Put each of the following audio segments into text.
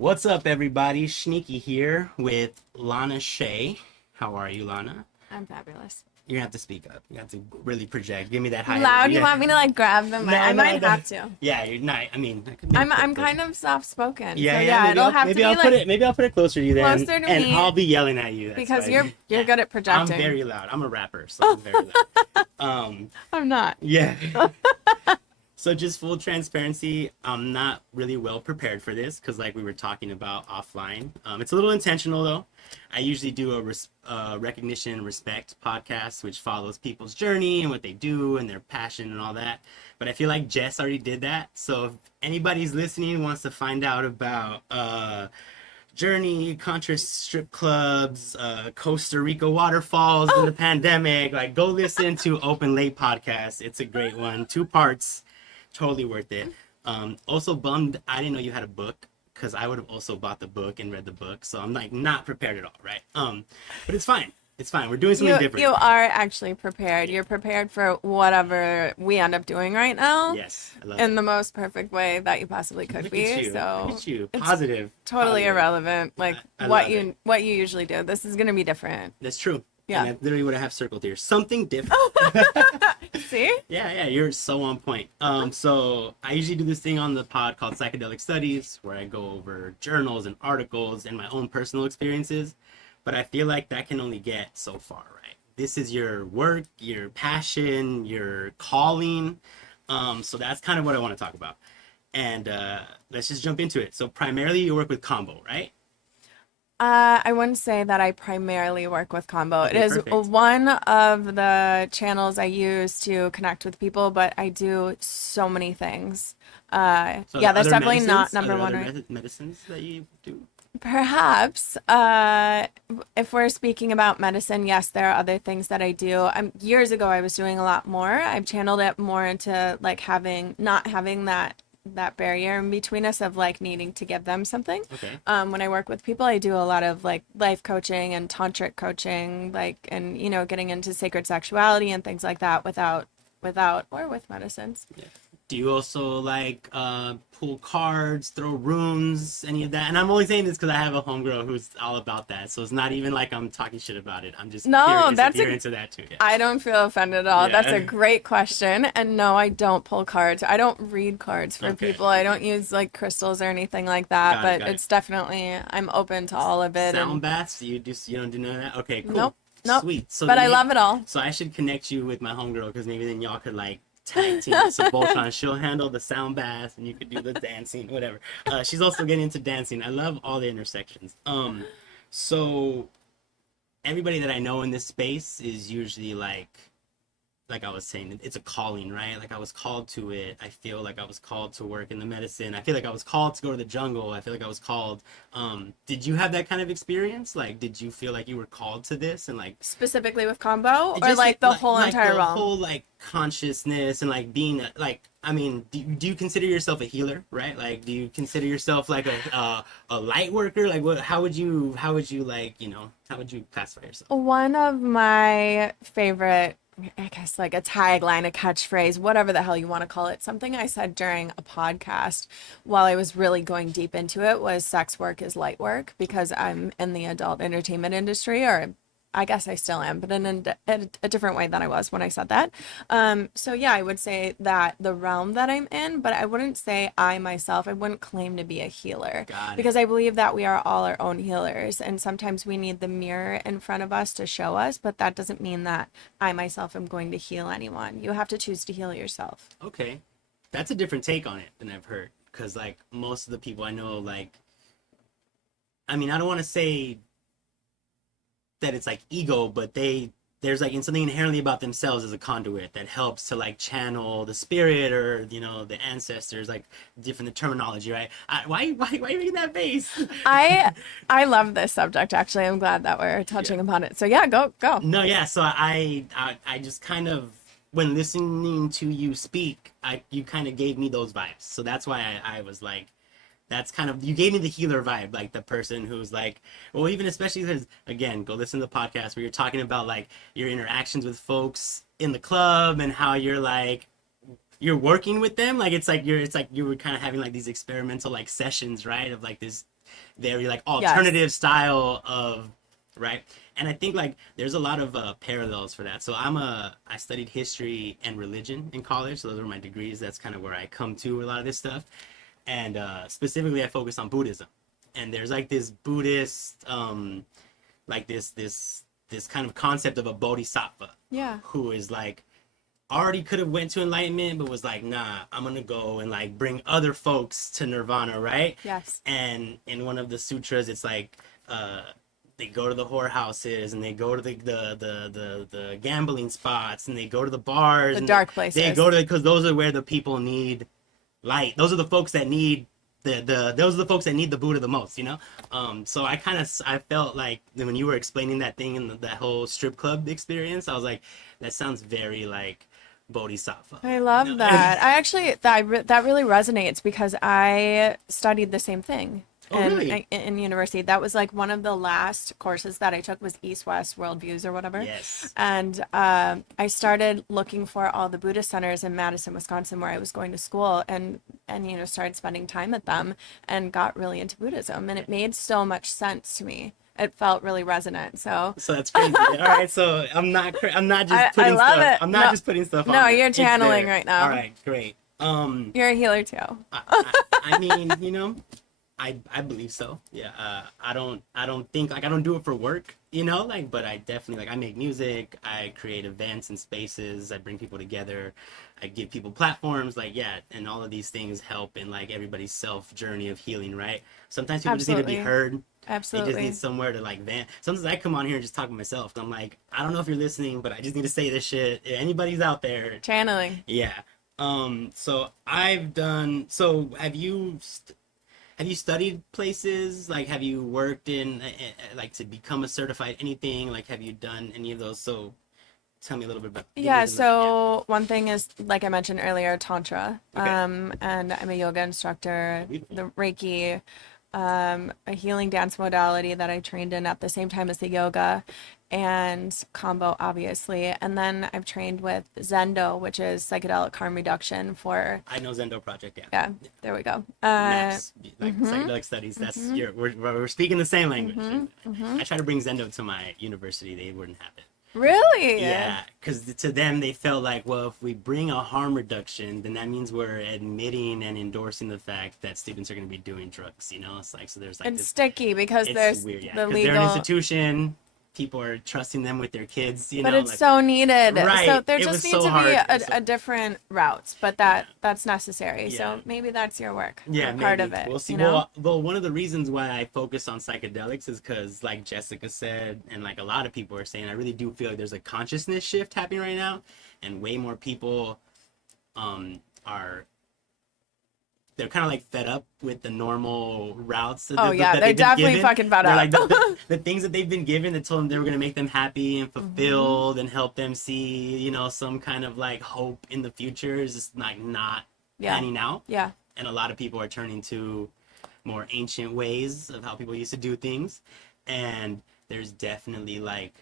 What's up, everybody? SHNEAKY here with Lana Shay. How are you, Lana? I'm fabulous. You're gonna have to speak up. You have to really project. Give me that high Loud? energy. You want me to like grab the mic? I might have to. Yeah, you're not. I mean, I'm kind of soft spoken. Yeah, so yeah. it'll have to be like Maybe I'll put it closer to you then. closer to and me. I'll be yelling at you. That's because fine. you're good at projecting. I'm very loud. I'm a rapper, so I'm very loud. I'm not. Yeah. So just full transparency, I'm not really well prepared for this because like we were talking about offline. It's a little intentional though. I usually do a recognition and respect podcast, which follows people's journey and what they do and their passion and all that. But I feel like Jess already did that. So if anybody's listening and wants to find out about journey, contra strip clubs, Costa Rica waterfalls in the pandemic, like go listen to Open Late podcast. It's a great one. 2 parts. Totally worth it. Also bummed I didn't know you had a book because I would have also bought the book and read the book. So I'm like not prepared at all, right? But it's fine. It's fine. We're doing something different. You are actually prepared. You're prepared for whatever we end up doing right now. Yes, I love in it. the most perfect way that you possibly could Look be. at you. So Look at you. it's Positive. totally Positive. irrelevant. Like I what love you usually do. This is gonna be different. That's true. Yeah. And that's literally what I have circled here. Something different. See? Yeah, you're so on point. So I usually do this thing on the pod called Psychedelic Studies, where I go over journals and articles and my own personal experiences. But I feel like that can only get so far, right? This is your work, your passion, your calling. So that's kind of what I want to talk about. And let's just jump into it. So primarily you work with combo, right? I wouldn't say that I primarily work with combo. Okay, it is perfect. one of the channels I use to connect with people, but I do so many things. So Yeah, there's other definitely medicines? not number Are there one. other Right? medicines that you do? Perhaps, if we're speaking about medicine, yes, there are other things that I do. Years ago, I was doing a lot more. I've channeled it more into like not having that barrier in between us of like needing to give them something. Okay. When I work with people, I do a lot of like life coaching and tantric coaching, like, and getting into sacred sexuality and things like that without or with medicines. Yeah. Do you also like pull cards, throw runes, any of that? And I'm only saying this because I have a homegirl who's all about that. So it's not even like I'm talking shit about it. I'm just curious if you're into that too. Yeah. I don't feel offended at all. Yeah. That's a great question. And no, I don't pull cards. I don't read cards for Okay. people. I don't use like crystals or anything like that. Got it. It's definitely, I'm open to all of it. Sound baths? You don't do none of that? Okay, cool. Nope. Sweet. So But I then love it all. So I should connect you with my homegirl because maybe then y'all could like tag team. So Voltron, she'll handle the sound bath and you could do the dancing, whatever. She's also getting into dancing. I love all the intersections. So everybody that I know in this space is usually like I was saying, it's a calling, right? Like I was called to it. I feel like I was called to work in the medicine. I feel like I was called to go to the jungle. I feel like I was called. Did you have that kind of experience? Like, did you feel like you were called to this and like Specifically with combo or just like the whole entire the realm? whole like consciousness and like being like, I mean, do you consider yourself a healer, right? Like, do you consider yourself like a light worker? Like, how would you like, how would you classify yourself? One of my favorite, I guess, like a tagline, a catchphrase, whatever the hell you want to call it, something I said during a podcast while I was really going deep into it was sex work is light work, because I'm in the adult entertainment industry, or I guess I still am, but in a different way than I was when I said that. So yeah, I would say that the realm that I'm in, but I wouldn't say I wouldn't claim to be a healer. Got it. Because I believe that we are all our own healers, and sometimes we need the mirror in front of us to show us, but that doesn't mean that I myself am going to heal anyone. You have to choose to heal yourself. Okay, that's a different take on it than I've heard, because like most of the people I know, like, I mean, I don't want to say that it's like ego, but there's like something inherently about themselves as a conduit that helps to like channel the spirit or the ancestors, like different terminology, right? Why are you making that face? I love this subject, actually. I'm glad that we're touching upon it. So yeah, go. No, yeah. So I just kind of, when listening to you speak, you kind of gave me those vibes. So that's why I was like, that's kind of, you gave me the healer vibe, like the person who's like, well, even especially because, again, go listen to the podcast where you're talking about like your interactions with folks in the club and how you're like, you're working with them. Like, it's like you were kind of having like these experimental like sessions, right? Of like this very like Yes. alternative style of, right? And I think like there's a lot of parallels for that. So I studied history and religion in college. So those were my degrees. That's kind of where I come to a lot of this stuff. And specifically, I focus on Buddhism. And there's like this Buddhist, like this kind of concept of a bodhisattva. Yeah. Who is like already could have went to enlightenment, but was like, nah, I'm gonna go and like bring other folks to nirvana, right? Yes. And in one of the sutras, it's like they go to the whorehouses and they go to the gambling spots and they go to the bars, The and dark places. They go to, because those are where the people need light. Those are the folks that need those are the folks that need the Buddha the most, you know. So I felt like when you were explaining that thing and that whole strip club experience, I was like, that sounds very like bodhisattva. I love that. I actually that really resonates because I studied the same thing Really? in university. That was like one of the last courses that I took was East West Worldviews or whatever. Yes. And I started looking for all the Buddhist centers in Madison, Wisconsin, where I was going to school, and started spending time at them and got really into Buddhism, and it made so much sense to me. It felt really resonant. So that's crazy. All right, so I'm not just putting I love stuff. it. I'm not just putting stuff on. No, there. you're It's channeling there. right now. All right, great. You're a healer too. I mean, you know, I believe so. Yeah. I don't think like I don't do it for work, you know, like, but I definitely like I make music, I create events and spaces, I bring people together, I give people platforms, like, yeah, and all of these things help in like everybody's self journey of healing, right? Sometimes people just need to be heard. Absolutely. They just need somewhere to like vent. Sometimes I come on here and just talk to myself. I'm like, I don't know if you're listening, but I just need to say this shit. If anybody's out there. Channeling. Yeah. So I've done. So have you studied places? Like, have you worked in like to become a certified anything? Like, have you done any of those? So tell me a little bit about. Yeah, so one thing is, like I mentioned earlier, tantra. Okay. And I'm a yoga instructor, Beautiful. the Reiki, a healing dance modality that I trained in at the same time as the yoga, and combo, obviously. And then I've trained with Zendo, which is psychedelic harm reduction for. I know Zendo Project. Yeah. Yeah, there we go. MAPS, like psychedelic studies. That's we're speaking the same language. I try to bring Zendo to my university. They wouldn't have it. Really? Yeah, because to them they felt like, well, if we bring a harm reduction, then that means we're admitting and endorsing the fact that students are going to be doing drugs. You know, it's like, so there's like It's this, sticky because it's there's weird, yeah, the 'cause legal. they're an institution. People are trusting them with their kids. You But know, it's like, so needed. Right, So there it just was needs so to hard. be It was so- a different routes, but that's necessary. Yeah. So maybe that's your work. Yeah, or part maybe. of it. We'll see. You know? Well, one of the reasons why I focus on psychedelics is because, like Jessica said, and like a lot of people are saying, I really do feel like there's a consciousness shift happening right now, and way more people they're kind of like fed up with the normal routes. They're definitely fucking fed up. Like the things that they've been given that told them they were going to make them happy and fulfilled and help them see, you know, some kind of like hope in the future is just like not panning out. Yeah. And a lot of people are turning to more ancient ways of how people used to do things. And there's definitely like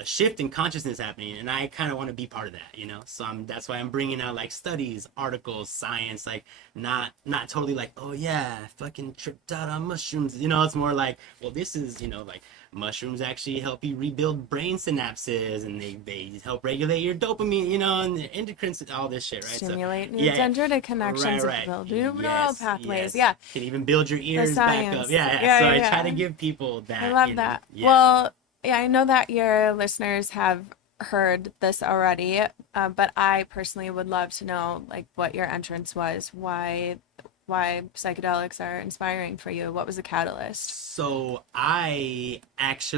a shift in consciousness happening, and I kind of want to be part of that, you know. So that's why I'm bringing out like studies, articles, science, like not totally like, oh yeah, I fucking tripped out on mushrooms, you know. It's more like, well, this is, you know, like mushrooms actually help you rebuild brain synapses, and they help regulate your dopamine, you know, and the endocrine, all this shit, right? Stimulate so, new dendritic connections, right. build neural Yes, pathways. yes. Yeah. Can even build your ears back up. Yeah, So yeah, I yeah. try to give people that. I love you know? that. Yeah. Well, yeah, I know that your listeners have heard this already, but I personally would love to know like what your entrance was, why psychedelics are inspiring for you. What was the catalyst? So I lost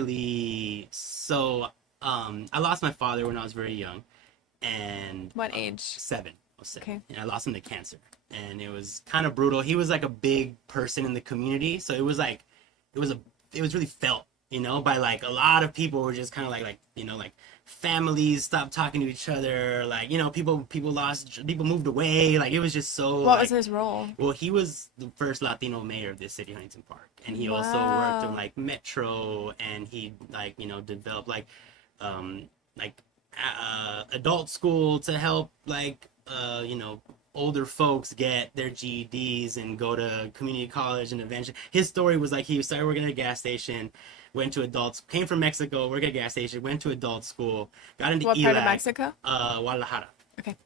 my father when I was very young, and What age? 7. I was 7. Okay. And I lost him to cancer, and it was kind of brutal. He was like a big person in the community, so it was really felt, you know, by like a lot of people were just kind of like, you know, like families stopped talking to each other, like, you know, people moved away, like it was just so. What was his role? Well, he was the first Latino mayor of this city, Huntington Park, and he also worked on like Metro, and he like, you know, developed like adult school to help like you know, older folks get their GEDs and go to community college, and eventually his story was like he started working at a gas station, went to adults, came from Mexico, worked at a gas station, went to adult school, got into What ELAC. part of Mexico? Guadalajara. Okay.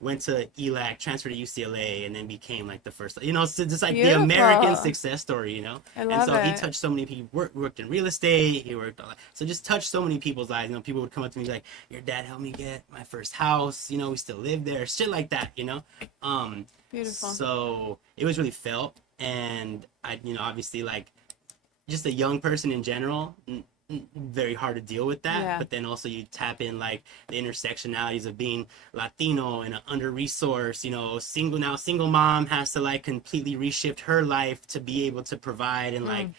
Went to ELAC, transferred to UCLA, and then became like the first, you know, so just like Beautiful. the American success story, you know. I love and so it. he touched so many people. Worked in real estate. He worked so just touched so many people's lives. You know, people would come up to me like, "Your dad helped me get my first house. You know, we still live there." Shit like that, you know. Beautiful. So it was really felt, and I, you know, obviously like just a young person in general. Very hard to deal with that, Yeah. but then also you tap in like the intersectionalities of being Latino and an under-resourced, you know, single mom has to like completely reshift her life to be able to provide, and like,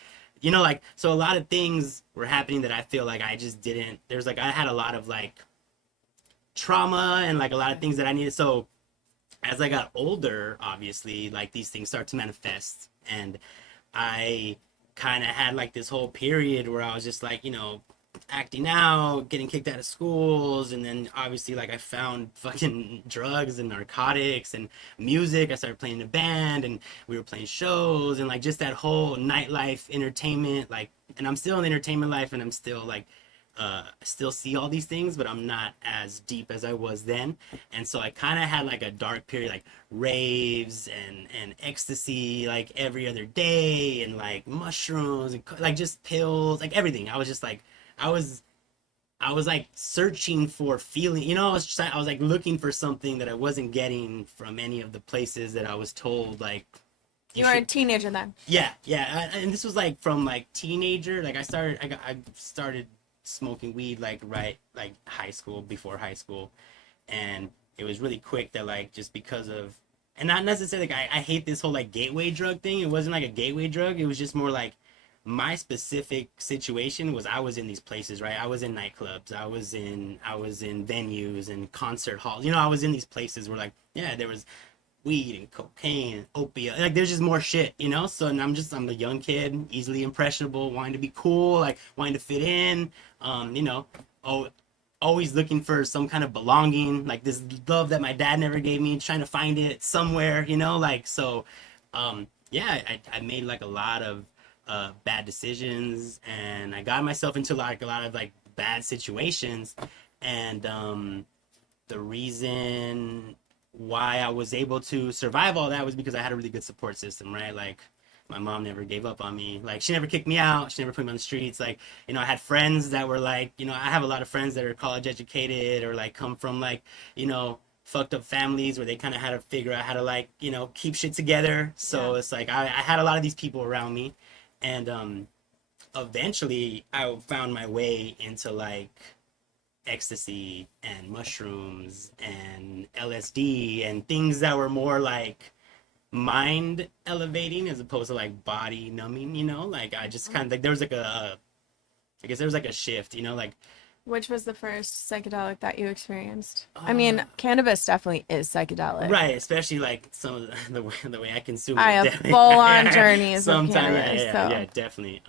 you know, like, so a lot of things were happening that I feel like I just didn't, there's like, I had a lot of like trauma and like a lot of things that I needed. So as I got older, obviously like these things start to manifest, and I kind of had like this whole period where I was just like, you know, acting out, getting kicked out of schools, and then obviously like I found fucking drugs and narcotics and music. I started playing in a band, and we were playing shows, and like just that whole nightlife entertainment, like, and I'm still in the entertainment life, and I'm still like still see all these things, but I'm not as deep as I was then. And so I kind of had like a dark period, like raves and ecstasy like every other day, and like mushrooms and like just pills, like everything. I was just like, I was like searching for feeling, you know, I was like looking for something that I wasn't getting from any of the places that I was told like You were a teenager then. yeah. And this was like from like teenager, like I started smoking weed like right like high school, before high school, and it was really quick that like just because of, and not necessarily like I hate this whole like gateway drug thing. It wasn't like a gateway drug, it was just more like my specific situation was I was in these places, right? I was in nightclubs, I was in venues and concert halls, you know, I was in these places where like, yeah, there was weed and cocaine and opiate, like there's just more shit, you know. So, and I'm a young kid, easily impressionable, wanting to be cool, like wanting to fit in, you know, always looking for some kind of belonging, like this love that my dad never gave me, trying to find it somewhere, you know, like. So yeah, I made like a lot of bad decisions, and I got myself into like a lot of like bad situations, and the reason why I was able to survive all that was because I had a really good support system, right? Like my mom never gave up on me. Like she never kicked me out. She never put me on the streets. Like, you know, I had friends that were like, you know, I have a lot of friends that are college educated or like come from like, you know, fucked up families where they kind of had to figure out how to like, you know, keep shit together. So yeah. It's like I had a lot of these people around me, and eventually I found my way into like ecstasy and mushrooms and LSD and things that were more like mind elevating as opposed to like body numbing, you know. Like I just kind of like there was like I guess there was like a shift, you know. Like, which was the first psychedelic that you experienced? I mean, cannabis definitely is psychedelic, right? Especially like some of the way I consume it. I have full-on journeys of sometimes cannabis. yeah, definitely.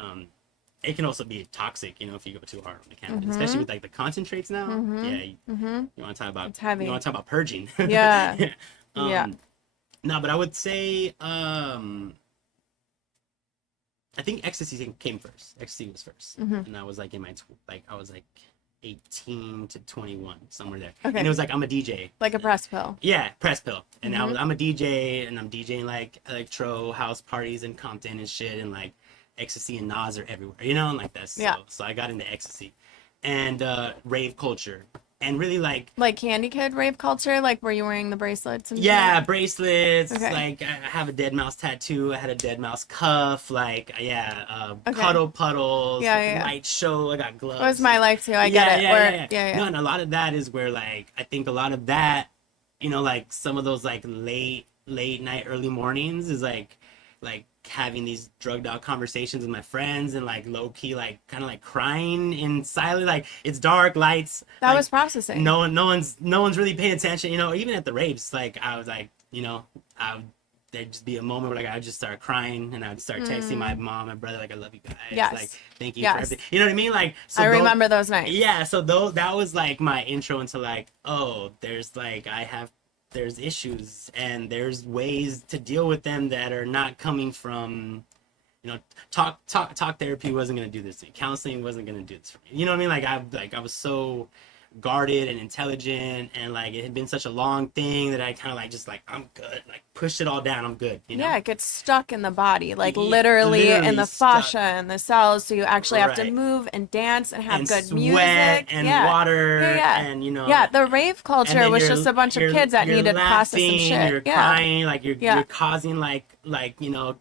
It can also be toxic, you know, if you go too hard on the cannabis, especially with like the concentrates now. Yeah, you want to talk about, it's heavy. You want to talk about purging. Yeah. Yeah. No, but I would say I think ecstasy came first. Ecstasy was first, and I was like in my I was like 18 to 21, somewhere there. Okay. And it was like I'm a DJ, like a press pill. Yeah, press pill. And I'm a DJ, and I'm DJing like electro house parties in Compton and shit, and like ecstasy and Nas are everywhere, you know, and like that. So I got into ecstasy and rave culture, and really like Candy Kid rave culture, like were you wearing the bracelets and shit? Bracelets. Okay. Like I have a dead mouse tattoo. I had a dead mouse cuff. Like cuddle puddles. Light show. I got gloves. It was my life too. I get it. Yeah. No, and a lot of that is where like I think a lot of that, you know, like some of those like late night, early mornings is like having these drugged out conversations with my friends and like low key like kind of like crying in silence, like it's dark lights. That was processing. No one's really paying attention, you know. Even at the rapes, like I was like, you know, there'd just be a moment where like I would just start crying, and I would start texting my mom and brother like, I love you guys. Yes. Like thank you for everything. You know what I mean? Like so I remember those nights. Yeah. So that was like my intro into like, oh, there's like I have there's issues and there's ways to deal with them that are not coming from, you know, talk therapy wasn't going to do this to me. Counseling wasn't going to do this for me. You know what I mean? I was so guarded and intelligent, and like it had been such a long thing that I kind of like just like I'm good, like pushed it all down, I'm good, you know. Yeah, it gets stuck in the body, like Yeah, literally in the stuck. fascia and the cells, so you actually have to Right. move and dance and have And good sweat music and yeah. water yeah. and, you know. Yeah, the rave And culture then was just a bunch of kids that you're needed to process some laughing, shit. you're Yeah. crying, like you're Yeah. causing like you know,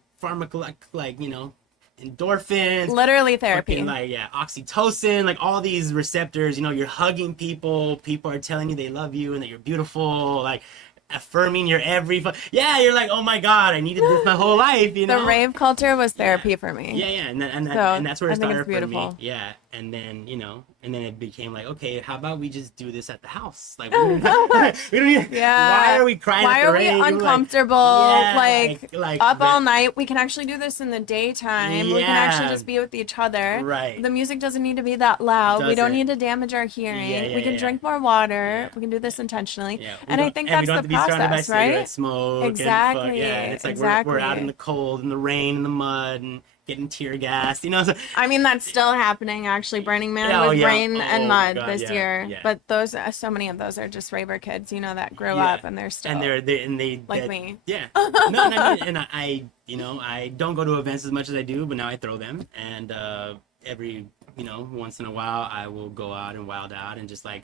like you know, endorphins, Literally therapy. fucking, like, yeah, oxytocin, like all these receptors, you know, you're hugging people are telling you they love you and that you're beautiful, like affirming your yeah, you're like, oh my god, I needed this my whole life, you know. The rave culture was therapy for me. Yeah, and So, that's where I it think it's started for me. beautiful. Yeah, and then, you know, and then it became like, okay, how about we just do this at the house? Like, we don't need, Yeah. why are we crying Why at the are we rave? uncomfortable? Yeah, like up all night. We can actually do this in the daytime. We can actually Yeah. just be with each other. Right. The music doesn't need to be that loud. We don't Doesn't. need to damage our hearing. Yeah, we can yeah. drink more water. Yeah. We can do this intentionally. Yeah, And I think that's we don't have the to be surrounded by process, cigarette right? smoke. Exactly, And yeah, and it's like we're out in the cold, in the rain, in the mud, and getting tear gassed. You know. So, I mean, that's still happening, actually. Burning Man Oh, with yeah. rain and Oh, mud God, this yeah, year. yeah. But so many of those are just raver kids, you know, that grew Yeah. up and they're still and they like that- me. Yeah. No, and I you know, I don't go to events as much as I do, but now I throw them, and every, you know, once in a while I will go out and wild out and just like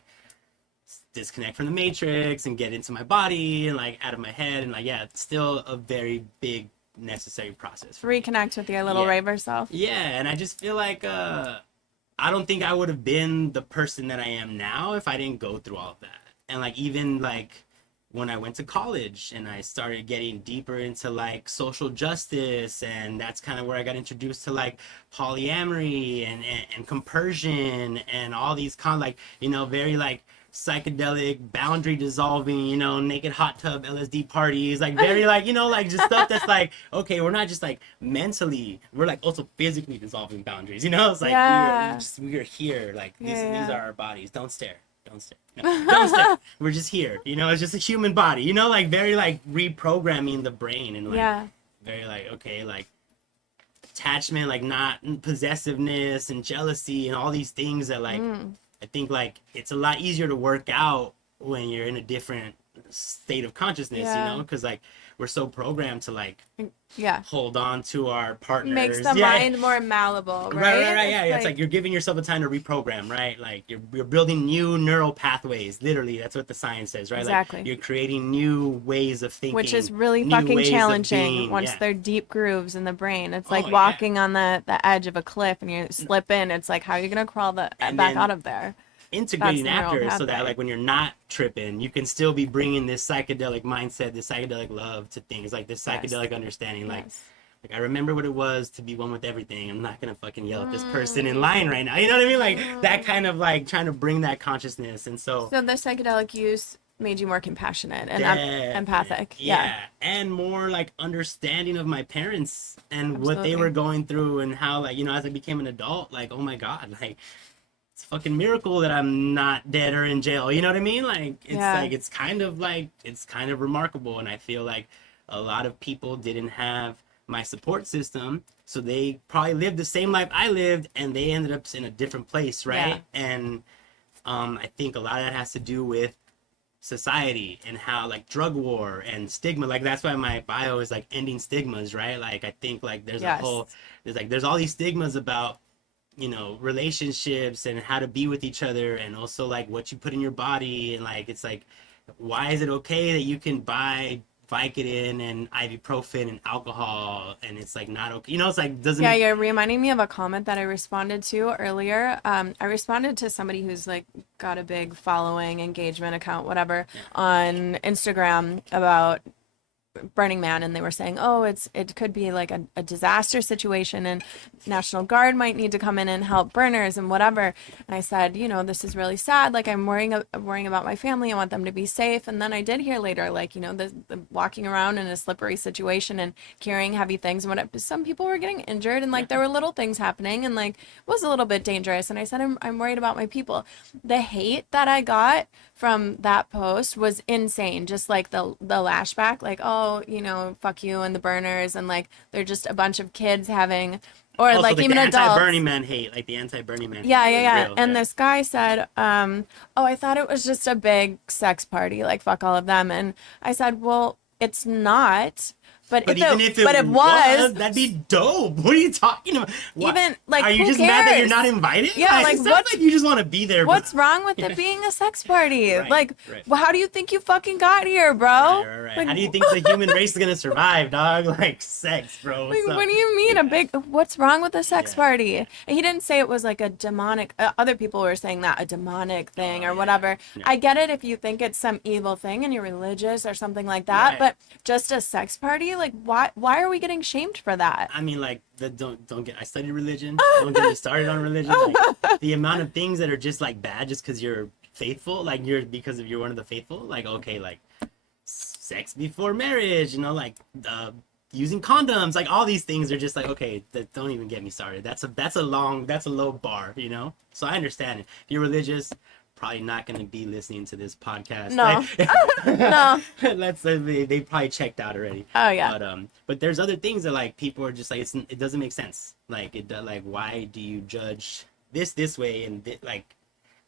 disconnect from the matrix and get into my body and like out of my head, and like, yeah, it's still a very big necessary process for me. Reconnect with your little Yeah. raver self. Yeah, and I just feel like I don't think I would have been the person that I am now if I didn't go through all of that. And like even like when I went to college and I started getting deeper into like social justice, and that's kind of where I got introduced to like polyamory and compersion and all these like, you know, very like psychedelic, boundary dissolving, you know, naked hot tub LSD parties, like very like, you know, like just stuff that's like, okay, we're not just like mentally, we're like also physically dissolving boundaries, you know. It's like Yeah. we're here, like these Yeah. are our bodies. Don't stare. No, don't stare. We're just here, you know. It's just a human body, you know, like very like reprogramming the brain, and like Yeah. very like, okay, like attachment, like not possessiveness and jealousy and all these things that like I think like it's a lot easier to work out when you're in a different state of consciousness, Yeah. you know, because like we're so programmed to like Yeah. hold on to our partners. Makes the Yeah. mind more malleable, right? Right. Yeah. It's like you're giving yourself the time to reprogram, right? Like you're building new neural pathways. Literally, that's what the science says, right? Exactly. Like you're creating new ways of thinking, which is really new fucking ways of challenging being. once Yeah. they're deep grooves in the brain. It's like Oh, yeah. walking on the edge of a cliff and you slip in. It's like, how are you going to crawl back then out of there? integrating That's the neural after, so that pathway. like when you're not tripping, you can still be bringing this psychedelic mindset, this psychedelic love to things, like this psychedelic understanding. Like Yes. I remember what it was to be one with everything. I'm not gonna fucking yell at this person in line right now. You know what I mean? Like that kind of like trying to bring that consciousness. And so So the psychedelic use made you more compassionate and yeah, empathic. Yeah. and more like understanding of my parents and what they Absolutely. were going through, and how, like, you know, as I became an adult, like, oh my god, like it's a fucking miracle that I'm not dead or in jail. You know what I mean? Like it's Yeah. like it's kind of remarkable. And I feel like a lot of people didn't have my support system, so they probably lived the same life I lived, and they ended up in a different place, right? And I think a lot of that has to do with society and how, like, drug war and stigma. Like that's why my bio is like ending stigmas, right? Like I think like there's Yes. there's all these stigmas about, you know, relationships and how to be with each other, and also like what you put in your body. And like it's like, why is it okay that you can buy Vicodin and ibuprofen and alcohol, and it's like not okay? You know, it's like doesn't Yeah, you're reminding me of a comment that I responded to earlier. I responded to somebody who's like got a big following, engagement account, whatever, on Instagram about Burning Man, and they were saying, oh, it could be like a disaster situation and National Guard might need to come in and help burners and whatever. And I said, you know, this is really sad. Like I'm worrying about my family. I want them to be safe. And then I did hear later, like, you know, the walking around in a slippery situation and carrying heavy things and whatever. Some people were getting injured, and like there were little things happening, and like it was a little bit dangerous. And I said, I'm worried about my people. The hate that I got from that post was insane. Just like the lashback, like, oh, you know, fuck you and the burners, and like they're just a bunch of kids having, or Also, like even the adults. anti-Burning Man hate, like the anti-Burning Man. Yeah, hate yeah, was yeah. real, And this guy said, oh, I thought it was just a big sex party, like fuck all of them. And I said, well, it's not. But even if it was, that'd be dope. What are you talking about? Even like, are you who just cares? mad that you're not invited? Yeah, like it sounds like you just want to be there. What's wrong with it being a sex party? Right, like, right. well, how do you think you fucking got here, bro? Right. Like, how do you think the human race is gonna survive, dog? Like sex, bro. Like, what do you mean a big? What's wrong with a sex Yeah. party? And he didn't say it was like a demonic. Other people were saying that a demonic thing or whatever. Yeah. I get it if you think it's some evil thing and you're religious or something like that. Right. But just a sex party, like why are we getting shamed for that? I mean, like, don't get. I studied religion. Don't get me started on religion. Like, the amount of things that are just like bad just because you're faithful, like you're one of the faithful. Like, okay, like sex before marriage, you know, like using condoms, like all these things are just like, okay, don't even get me started. That's a low bar, you know. So I understand it. If you're religious, probably not going to be listening to this podcast. No. Like, No. let's say they probably checked out already. Oh yeah. But there's other things that like people are just like, it doesn't make sense. Like like why do you judge this way and like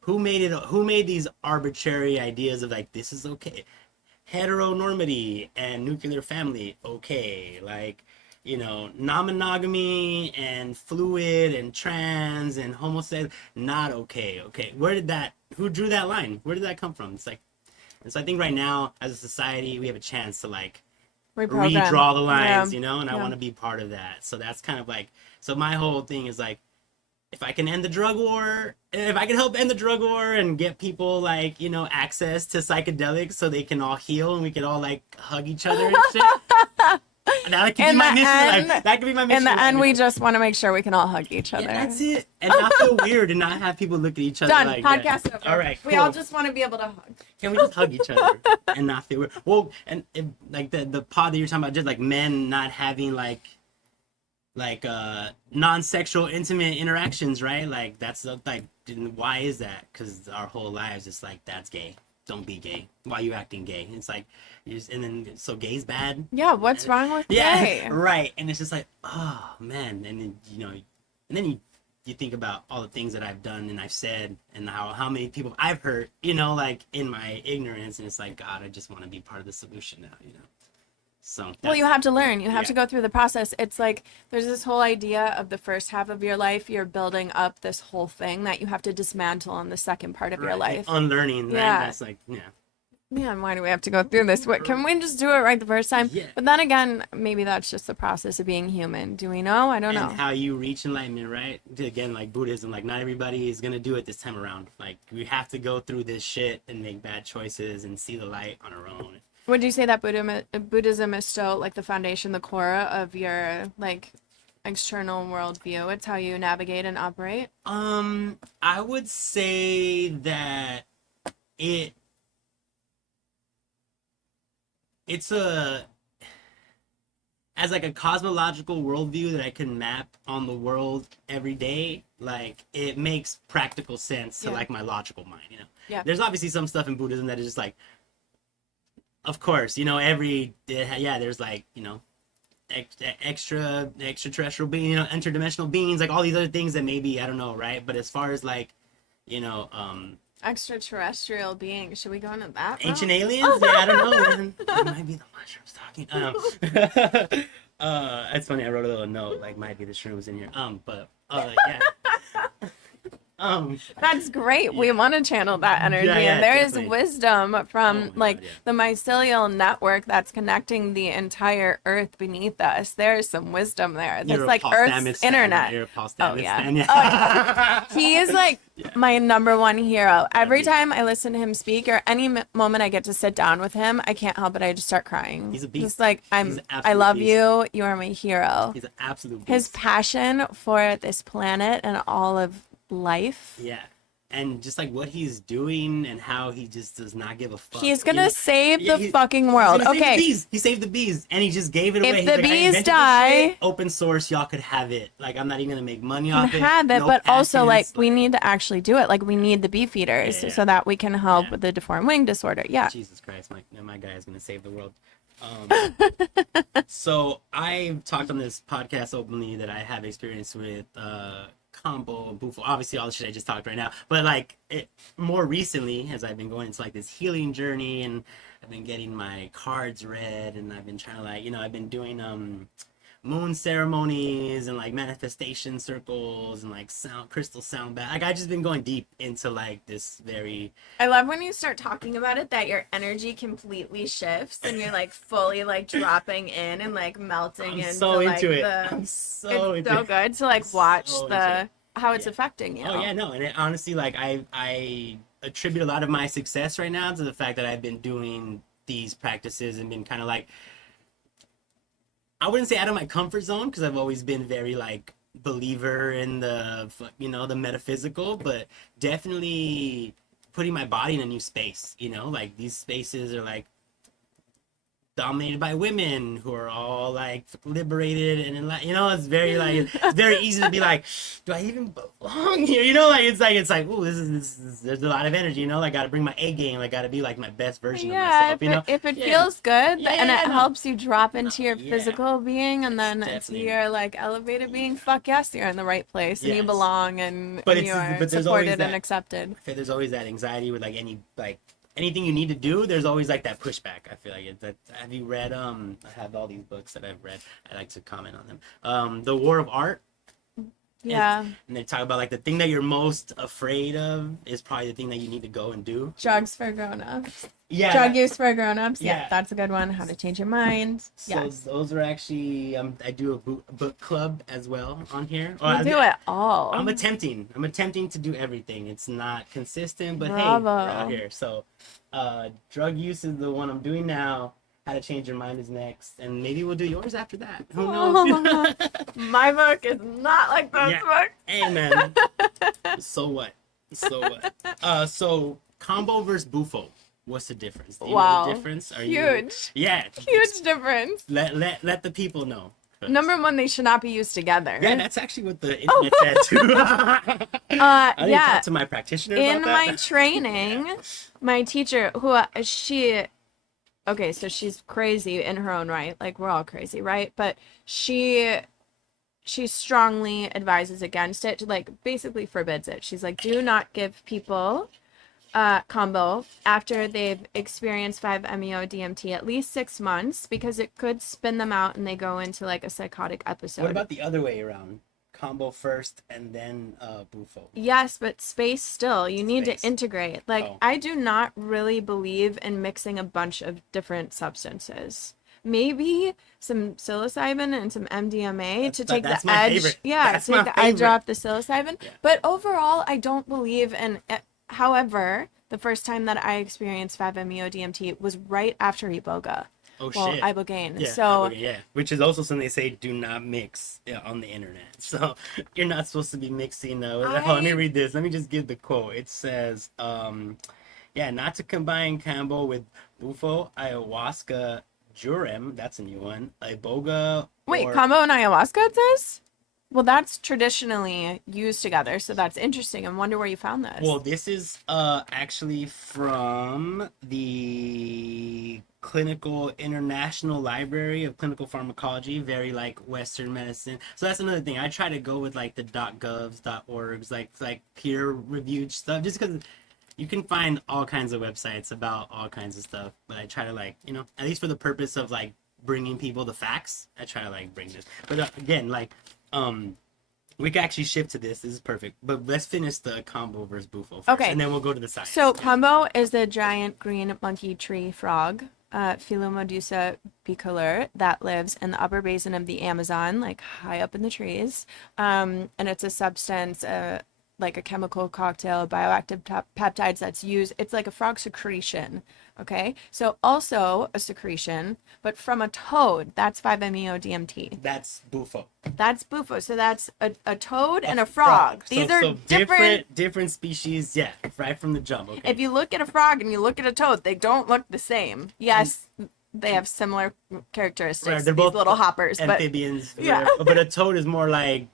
who made these arbitrary ideas of like this is okay, heteronormity and nuclear family okay, like, you know, non-monogamy and fluid and trans and homosexual not okay. Who drew that line? Where did that come from? It's like, and so I think right now as a society we have a chance to like redraw the lines, you know, and I want to be part of that. So that's kind of like, so my whole thing is like, if I can end the drug war, if I can help end the drug war and get people like, you know, access to psychedelics so they can all heal and we can all like hug each other and shit. That could be my mission in life. That could be my mission. In the end, we just want to make sure we can all hug each other. Yeah, that's it. And not feel weird and not have people look at each other Done. like Podcast that. over. All right, cool. We all just want to be able to hug. Can we just hug each other and not feel weird? Well, and like the pod that you're talking about, just like men not having like non-sexual intimate interactions, right? Like that's like, why is that? Because our whole lives it's like, that's gay, don't be gay, why are you acting gay? And it's like and then so gay's bad. Yeah, what's wrong with gay? Right. And it's just like, oh man. And then, you know, and then you think about all the things that I've done and I've said and how many people I've hurt, you know, like in my ignorance, and it's like, God, I just want to be part of the solution now, you know. So well, you have to learn. You have to go through the process. It's like there's this whole idea of the first half of your life, you're building up this whole thing that you have to dismantle in the second part of your life. Unlearning, right? Yeah. That's like, yeah. Man, why do we have to go through this? What, can we just do it right the first time? Yeah. But then again, maybe that's just the process of being human. Do we know? I don't know. And how you reach enlightenment, right? Again, like Buddhism, like not everybody is gonna do it this time around. Like we have to go through this shit and make bad choices and see the light on our own. Would you say that Buddhism is still like the foundation, the core of your like external worldview? It's how you navigate and operate? I would say that it's as like a cosmological worldview that I can map on the world every day, like it makes practical sense to like my logical mind, you know. Yeah. There's obviously some stuff in Buddhism that is just like, of course, you know, there's like, you know, extraterrestrial being, you know, interdimensional beings, like all these other things that maybe, I don't know, right? But as far as like, you know, extraterrestrial beings, should we go into that? Ancient aliens? Yeah, I don't know, man. It might be the mushrooms talking. It's funny, I wrote a little note, like might be the shrooms in here. Yeah. That's great. We want to channel that energy. Yeah, and there definitely. is wisdom from God, the mycelial network that's connecting the entire earth beneath us. There's some wisdom there. That's You're a like Paul Earth's Stamets fan, internet. right? You're a Paul Oh Stamets yeah. fan, yeah. Oh, yeah. He is like my number one hero. Every dude. time I listen to him speak or any moment I get to sit down with him, I can't help it. I just start crying. He's a beast. Just like He's an I absolute love beast. you. You are my hero. He's an absolute beast. His passion for this planet and all of life. Yeah. and just like what he's doing and how he just does not give a fuck. He's gonna save Yeah, the fucking world. He's gonna save Okay. the bees. He saved the bees, and he just gave it away. If He's the like, I bees invented this die, shit, open source, y'all could have it. Like, I'm not even gonna make money can off it. have it, No but also like patents, we need to actually do it. Like we need the bee feeders Yeah, yeah. so that we can help Yeah. with the deformed wing disorder. Yeah. Jesus Christ, my guy is gonna save the world. So I've talked on this podcast openly that I have experience with combo and bufo. Obviously, all the shit I just talked right now, but like more recently, as I've been going into like this healing journey, and I've been getting my cards read, and I've been trying to like, I've been doing moon ceremonies and like manifestation circles and like crystal sound bath. Like I just been going deep into like this very. I love when you start talking about it that your energy completely shifts and you're like fully like dropping in and like melting I'm into so like into it. the. I'm so It's into so it. good to like So watch into it. how it's Yeah. affecting you. Oh yeah, no, and it, honestly, like I attribute a lot of my success right now to the fact that I've been doing these practices and been kind of like, I wouldn't say out of my comfort zone because I've always been very like believer in the the metaphysical, but definitely putting my body in a new space. Like these spaces are like dominated by women who are all like liberated and like it's very like it's very easy to be like, do I even belong here? Like it's like oh, this is there's a lot of energy. I got to bring my A game. I got to be like my best version of myself. If it Yeah. feels good Yeah, and it no. helps you drop into your Yeah. physical being and then into Definitely. your like elevated being, fuck yes, you're in the right place and you Yes. belong and But you are there's always supported that, and accepted. there's always that anxiety with like anything you need to do. There's always like that pushback. I feel like have you read I have all these books that I've read. I like to comment on them. The War of Art. Yeah. And they talk about like the thing that you're most afraid of is probably the thing that you need to go and do. Drugs for grown-ups. Yeah. Drug use for grown-ups. Yeah, Yeah. that's a good one. How to change your mind. So Yes. those are actually I do a book club as well on here. You do it all. I'm attempting to do everything. It's not consistent, but hey, Bravo. we're out here. So drug use is the one I'm doing now. How to Change Your Mind is next, and maybe we'll do yours after that. Who knows? My book is not like those Yeah. books. Hey man. So what? So combo versus bufo. What's the difference? Do you know Wow. the difference? Are Huge. Yeah. Huge difference. Let the people know. Number one, they should not be used together. Yeah, that's actually what the internet said too. I need to yeah. talk to my practitioner In about that. my training, my teacher, okay, so she's crazy in her own right. Like we're all crazy, right? But she strongly advises against it. Like basically forbids it. She's like, do not give people combo after they've experienced 5-MeO DMT at least 6 months because it could spin them out and they go into like a psychotic episode. What about the other way around? Combo first and then bufo. Yes, but space still. You need Space. to integrate. Like, Oh. I do not really believe in mixing a bunch of different substances. Maybe some psilocybin and some MDMA to take that's the my edge. favorite. Yeah, That's take my the edge favorite. off the psilocybin. Yeah. But overall, I don't believe in. However, the first time that I experienced 5-MeO DMT was right after Iboga. Oh Well, shit. Ibogaine. Yeah, So ibogaine, yeah, which is also something they say do not mix on the internet. So you're not supposed to be mixing. Let me read this. Let me just give the quote. It says, not to combine combo with bufo, ayahuasca, jurem. That's a new one. Iboga. wait, or- combo and ayahuasca it says? Well, that's traditionally used together, so that's interesting. I wonder where you found this. Well, this is actually from the Clinical International Library of Clinical Pharmacology, very like Western medicine. So that's another thing. I try to go with like the .govs, .orgs, like peer-reviewed stuff, just because you can find all kinds of websites about all kinds of stuff. But I try to like, at least for the purpose of like bringing people the facts, I try to like bring this. But again, like, we can actually shift to this. This is perfect. But let's finish the combo versus bufo first, Okay. and then we'll go to the science. So combo is the giant green monkey tree frog, Philomedusa bicolor, that lives in the upper basin of the Amazon, like high up in the trees. And it's a substance like a chemical cocktail of bioactive peptides that's used. It's like a frog secretion. Okay. So also a secretion, but from a toad. That's 5-MeO-DMT. That's bufo. That's bufo. So that's a toad and a frog. These are different species. Yeah, right from the jump. Okay. If you look at a frog and you look at a toad, they don't look the same. Yes, they have similar characteristics. Right, they're these both little hoppers, amphibians. But yeah. But a toad is more like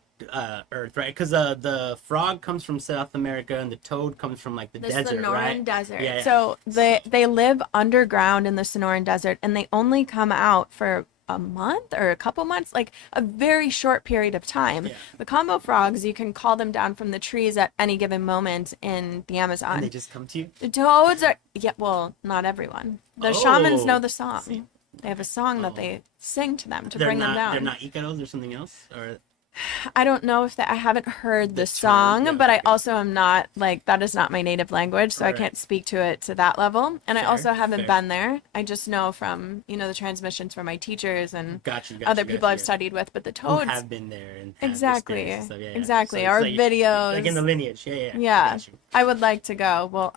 Earth, right? Because the frog comes from South America and the toad comes from like the desert, Sonoran right? Desert. Yeah. So they live underground in the Sonoran Desert, and they only come out for a month or a couple months, like a very short period of time. Yeah. The combo frogs, you can call them down from the trees at any given moment in the Amazon. And they just come to you? The toads are, yeah, well, not everyone. The shamans know the song. See. They have a song that they sing to them to They're bring them not, down. They're not Icaros or something else? Or I don't know if that, I haven't heard the song, yeah, but I okay. also am not, like, that is not my native language, so I Right. can't speak to it to that level. And I Fair, also haven't fair. been there. I just know from, the transmissions from my teachers and Got you, other people I've yeah. studied with, but the Who toads, have been there and have exactly, experienced stuff. Yeah. exactly. So it's Our like, videos. like in the lineage. Yeah. Yeah, Got you. I would like to go. Well,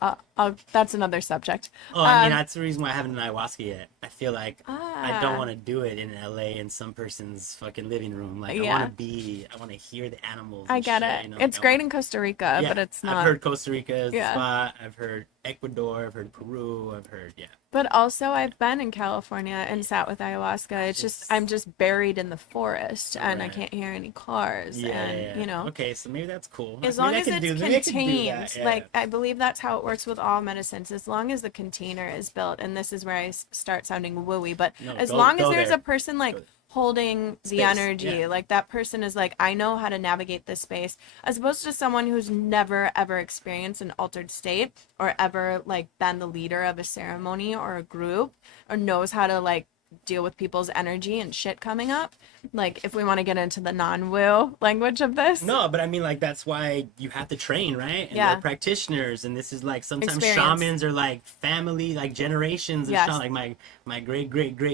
that's another subject. Oh, I mean, that's the reason why I haven't done ayahuasca yet. I feel like I don't Ah. want to do it in LA in some person's fucking living room. Like, Yeah. I want to hear the animals. I and get shit, it. you know? It's Like, great in Costa Rica, yeah, but it's not. I've heard Costa Rica is Yeah. the spot. I've heard Ecuador. I've heard Peru. I've heard, yeah. But also, I've been in California and sat with ayahuasca. It's just I'm just buried in the forest, and I Right. can't hear any cars, and Okay, so maybe that's cool. as Maybe long I as could it's do- maybe I could do contained, that, yeah. like I believe that's how it works with all medicines. As long as the container is built, and this is where I start sounding wooey, but No, as go- long as go there's there. a person like Go- holding the Space, energy, yeah. like that person is like, I know how to navigate this space, as opposed to someone who's never ever experienced an altered state or ever like been the leader of a ceremony or a group or knows how to like deal with people's energy and shit coming up. Like if we want to get into the non-woo language of this. No, but I mean, like, that's why you have to train, right? And Yeah. they're practitioners, and this is like sometimes Experience. shamans are like family, like generations of Yes. shaman. Like my great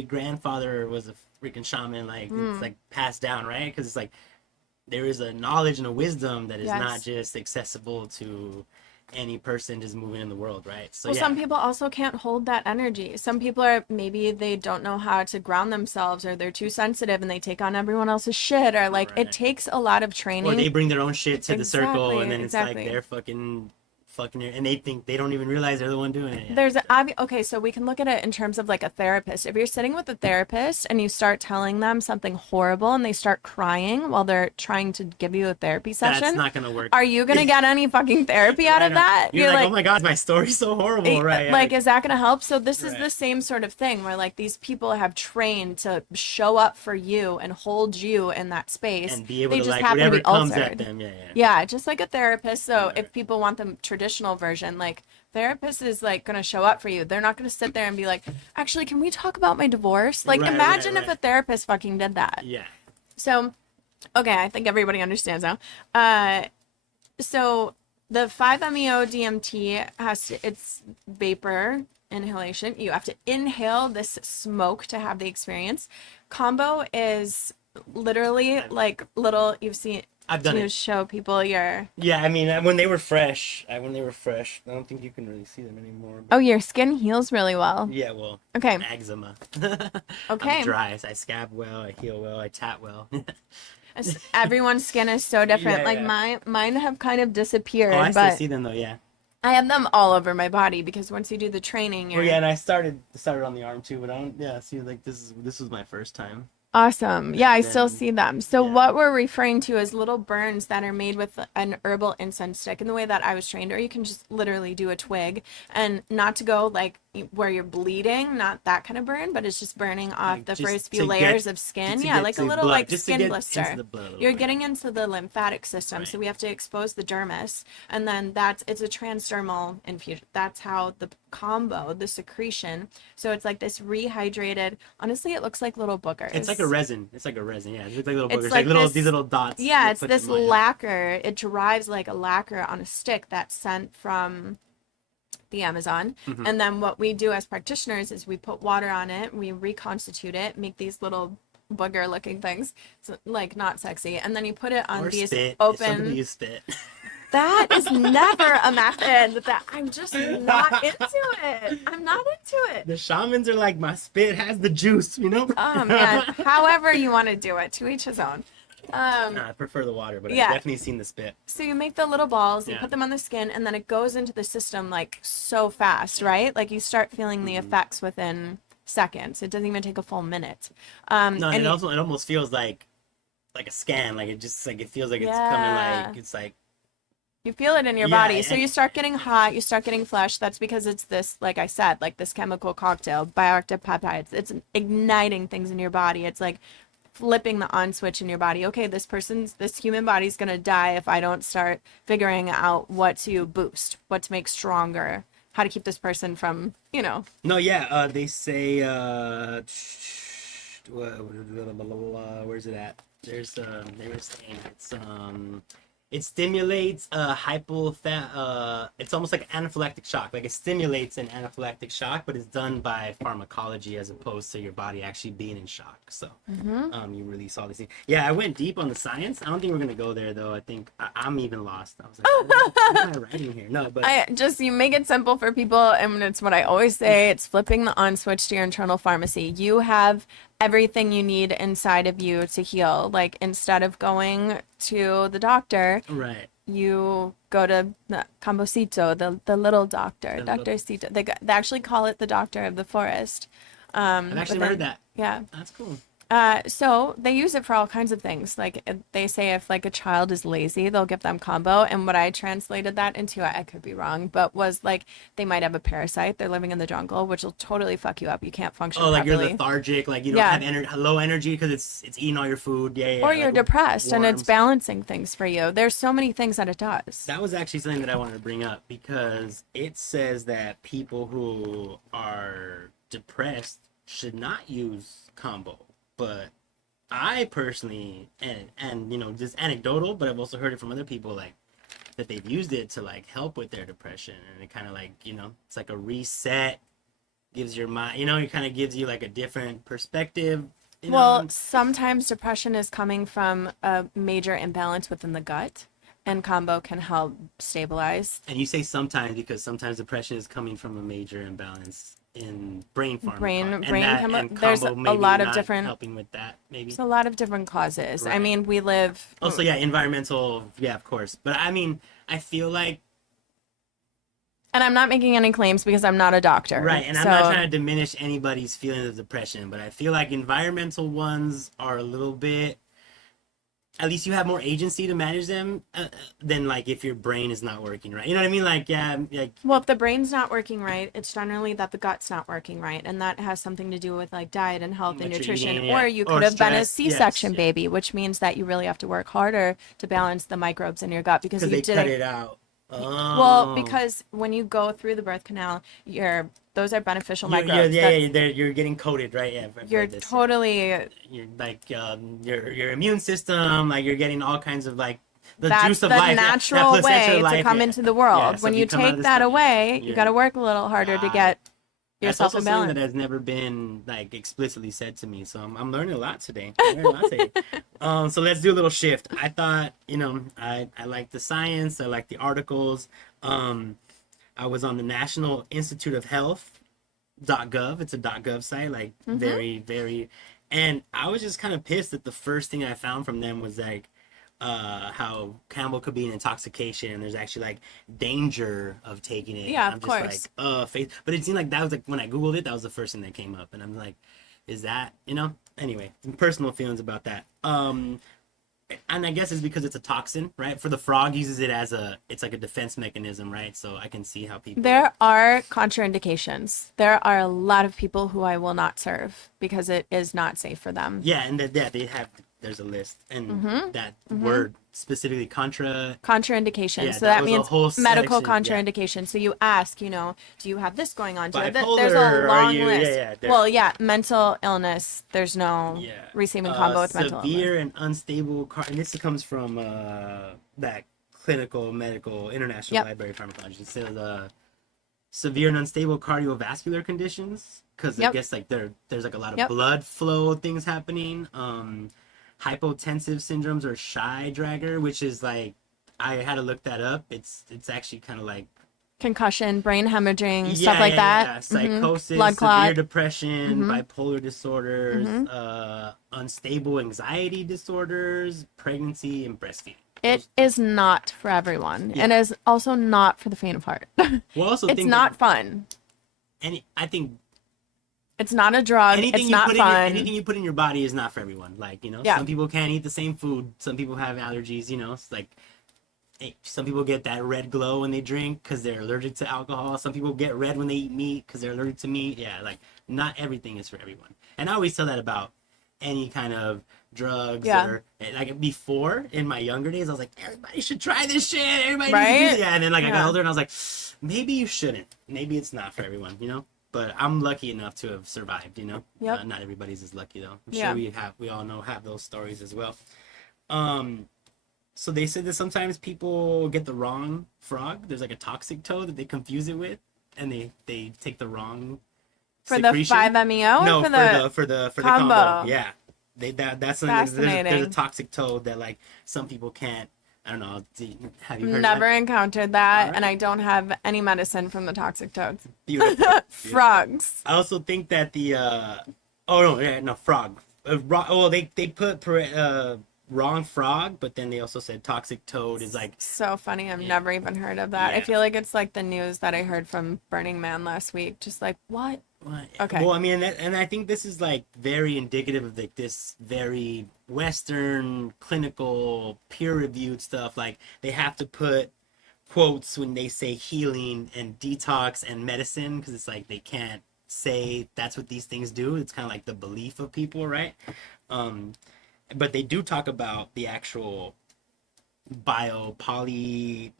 grandfather was a freaking shaman. Like Mm. it's like passed down, right? Because it's like there is a knowledge and a wisdom that is Yes. not just accessible to any person just moving in the world, right? So Well, yeah. some people also can't hold that energy. Some people are maybe they don't know how to ground themselves, or they're too sensitive and they take on everyone else's shit, or like Right. it takes a lot of Or training. they bring their own shit to the circle, and then it's Exactly. like they're fucking and they think they don't even realize they're the one doing it. There's okay, so we can look at it in terms of like a therapist. If you're sitting with a therapist and you start telling them something horrible and they start crying while they're trying to give you a therapy session, That's not gonna work. are you gonna get any fucking therapy out of that? You're like, oh my god, my story's so horrible, right? Like, is that going to help? So this is Right. the same sort of thing where like these people have trained to show up for you and hold you in that space. and be able They to just like happen to whatever be comes altered. at them. Yeah. Yeah, just like a therapist. So Right. if people want the traditional version, like therapist is like going to show up for you. They're not going to sit there and be like, actually, can we talk about my divorce? Like Right, imagine right, if a right. therapist fucking did that. Yeah. So, okay, I think everybody understands now. So the 5-MeO-DMT it's vapor inhalation. You have to inhale this smoke to have the experience. Combo is literally like little, you've seen, I've done you it. show people your, Yeah, I mean, when they were fresh, I don't think you can really see them anymore. But oh, your skin heals really well. yeah, well, Okay. eczema. Okay. I'm dry. I scab well. I heal well. I tat well. Everyone's skin is so different. Yeah, like yeah. mine have kind of disappeared, Oh, I still but see them though. Yeah. I have them all over my body because once you do the training, Oh you're yeah, and I started on the arm too, but I don't. Yeah, see, like this was my first time. awesome. Yeah, I then- still see them. So yeah. what we're referring to is little burns that are made with an herbal incense stick in the way that I was trained, or you can just literally do a twig, and not to go like where you're bleeding, not that kind of burn, but it's just burning off Like, the just first few to layers get- of skin. to Yeah, get like to a little blood, like just to skin get blister. into the blood a little You're bit. getting into the lymphatic system, so Right. we have to expose the dermis, and then it's a transdermal infusion. That's how the combo, the secretion. So it's like this rehydrated. Honestly, it looks like little boogers. It's like a resin. It's like a resin. Yeah, it looks like little It's boogers, like like this- these little dots. Yeah, you it's put this them on, yeah. lacquer. It derives like a lacquer on a stick that's sent from the Amazon. Mhm. And then what we do as practitioners is we put water on it, we reconstitute it, make these little booger looking things. It's like not sexy. And then you put it on Or these spit. Somebody open use spit. That is never a method that I'm just not into it. I'm not into it. The shamans are like, my spit has the juice, you know? Oh man, however you want to do it, to each his own. Nah, I prefer the water, but yeah. I've definitely seen the spit. So you make the little balls, you Yeah. put them on the skin, and then it goes into the system like so fast, right? Like you start feeling the effects within seconds. It doesn't even take a full minute. No, and and it almost feels like a scan. Like it just like it feels like it's coming like it's like you feel it in your Yeah, body. So and- you start getting hot, you start getting flushed. That's because it's this, like I said, like this chemical cocktail, bioactive peptides. It's igniting things in your body. It's like flipping the on switch in your body. Okay, this human body's going to die if I don't start figuring out what to boost, what to make stronger, how to keep this person from, No, yeah, they say where's it at? There's they were saying it stimulates it's almost like anaphylactic shock. Like it stimulates an anaphylactic shock, but it's done by pharmacology as opposed to your body actually being in shock. So you release all these things. Yeah, I went deep on the science. I don't think we're gonna go there though. I think I'm even lost. I was like, what am I writing here? No, but you make it simple for people, and it's what I always say. It's flipping the on switch to your internal pharmacy. You have everything you need inside of you to heal. Like instead of going to the doctor, right. you go to the Cambosito, the little doctor, Dr. Cito. They actually call it the doctor of the forest. I've actually heard that. Yeah. That's cool. So they use it for all kinds of things. Like they say if like a child is lazy, they'll give them combo. And what I translated that into, I could be wrong, but was like they might have a parasite. They're living in the jungle, which will totally fuck you up. You can't function like properly. you're lethargic, like you don't have low energy because it's eating all your food. Yeah. Or you're like depressed and it's worms. balancing things for you. There's so many things that it does. That was actually something that I wanted to bring up because it says that people who are depressed should not use combo. But I personally, and just anecdotal, but I've also heard it from other people, like that they've used it to like help with their depression, and it kind of like it's like a reset, gives your mind, it kind of gives you like a different perspective. Well, sometimes depression is coming from a major imbalance within the gut, and combo can help stabilize. And you say sometimes because sometimes depression is coming from a major imbalance in brain There's a lot of different helping with that maybe. There's a lot of different causes. Right. I mean, we live also environmental, of course, but I mean I feel like, and I'm not making any claims because I'm not a doctor, right, and I'm not trying to diminish anybody's feelings of depression, but I feel like environmental ones are a little bit, at least you have more agency to manage them than like if your brain is not working right. You know what I mean? Like, well, if the brain's not working right, it's generally that the gut's not working right, and that has something to do with like diet and health and nutrition. Eating, or you could have been a stress. C-section Yes. baby, which means that you really have to work harder to balance the microbes in your gut because you they didn't. cut it out. Oh. Well, because when you go through the birth canal, those are beneficial microbes. You're getting coated, right? Yeah, You're totally. You're like your immune system, like you're getting all kinds of like the That's juice of the life, natural that placental way life, to come into the world. So when if you come out of take this that stuff, away, you got to work a little harder to get that's yourself also in something balance. that has never been like explicitly said to me, so I'm learning a lot today. So let's do a little shift. I thought, I like the science, I like the articles. I was on the National Institute of Health.gov. It's a .gov site, like very, very, and I was just kind of pissed that the first thing I found from them was like how Campbell could be an intoxication, and there's actually like danger of taking it. Yeah, I'm of just course. like, but it seemed like that was like when I googled it, that was the first thing that came up, and I'm like, is that anyway, some personal feelings about that. And I guess it's because it's a toxin, right? For the frog, uses it as it's like a defense mechanism, right? So I can see how people. There are contraindications. There are a lot of people who I will not serve because it is not safe for them. Yeah, and they have. There's a list, and that word specifically contraindications. Yeah, so that was a means whole medical section, contraindication. So you ask, do you have this going on? Bipolar, There's a long are you, list. Mental illness. There's no receiving combo with mental illness. Severe and unstable, and this comes from that Clinical Medical International Library of Pharmacology. It says severe and unstable cardiovascular conditions, because I guess like there's like a lot of blood flow things happening. Hypotensive syndromes or shy dragger, which is like I had to look that up. It's actually kind of like Concussion, brain hemorrhaging, stuff like that. Yeah. Psychosis, Blood clot. severe depression, bipolar disorders, unstable anxiety disorders, pregnancy, and breastfeeding. It is not for everyone, and is also not for the faint of heart. Well, also it's not fun. I think it's not a drug. It's not fun. Anything you put in your body is not for everyone. Like, you know, some people can't eat the same food. Some people have allergies. You know, it's like some people get that red glow when they drink because they're allergic to alcohol. Some people get red when they eat meat because they're allergic to meat. Yeah, like not everything is for everyone. And I always tell that about any kind of drugs or like before in my younger days, I was like, everybody should try this shit. Everybody needs to do that. And then like I got older and I was like, maybe you shouldn't. Maybe it's not for everyone, you know? But I'm lucky enough to have survived, you know? Not everybody's as lucky though. I'm sure we all have those stories as well. So they said that sometimes people get the wrong frog. There's like a toxic toad that they confuse it with, and they take the wrong secretion. The 5-MeO? No, for the combo. Yeah, that's fascinating. There's a toxic toad that like some people can't. I don't know. Have you heard? Never of that? encountered that, and I don't have any medicine from the toxic toads. Beautiful. Frogs. I also think that the frog. They put wrong frog, but then they also said toxic toad is like so funny. I've never even heard of that. I feel like it's like the news that I heard from Burning Man last week. Just like, what? Okay. Well, I mean, and I think this is like very indicative of like this very Western clinical peer-reviewed stuff. Like they have to put quotes when they say healing and detox and medicine because it's like they can't say that's what these things do. It's kind of like the belief of people, right? But they do talk about the actual polypeptides,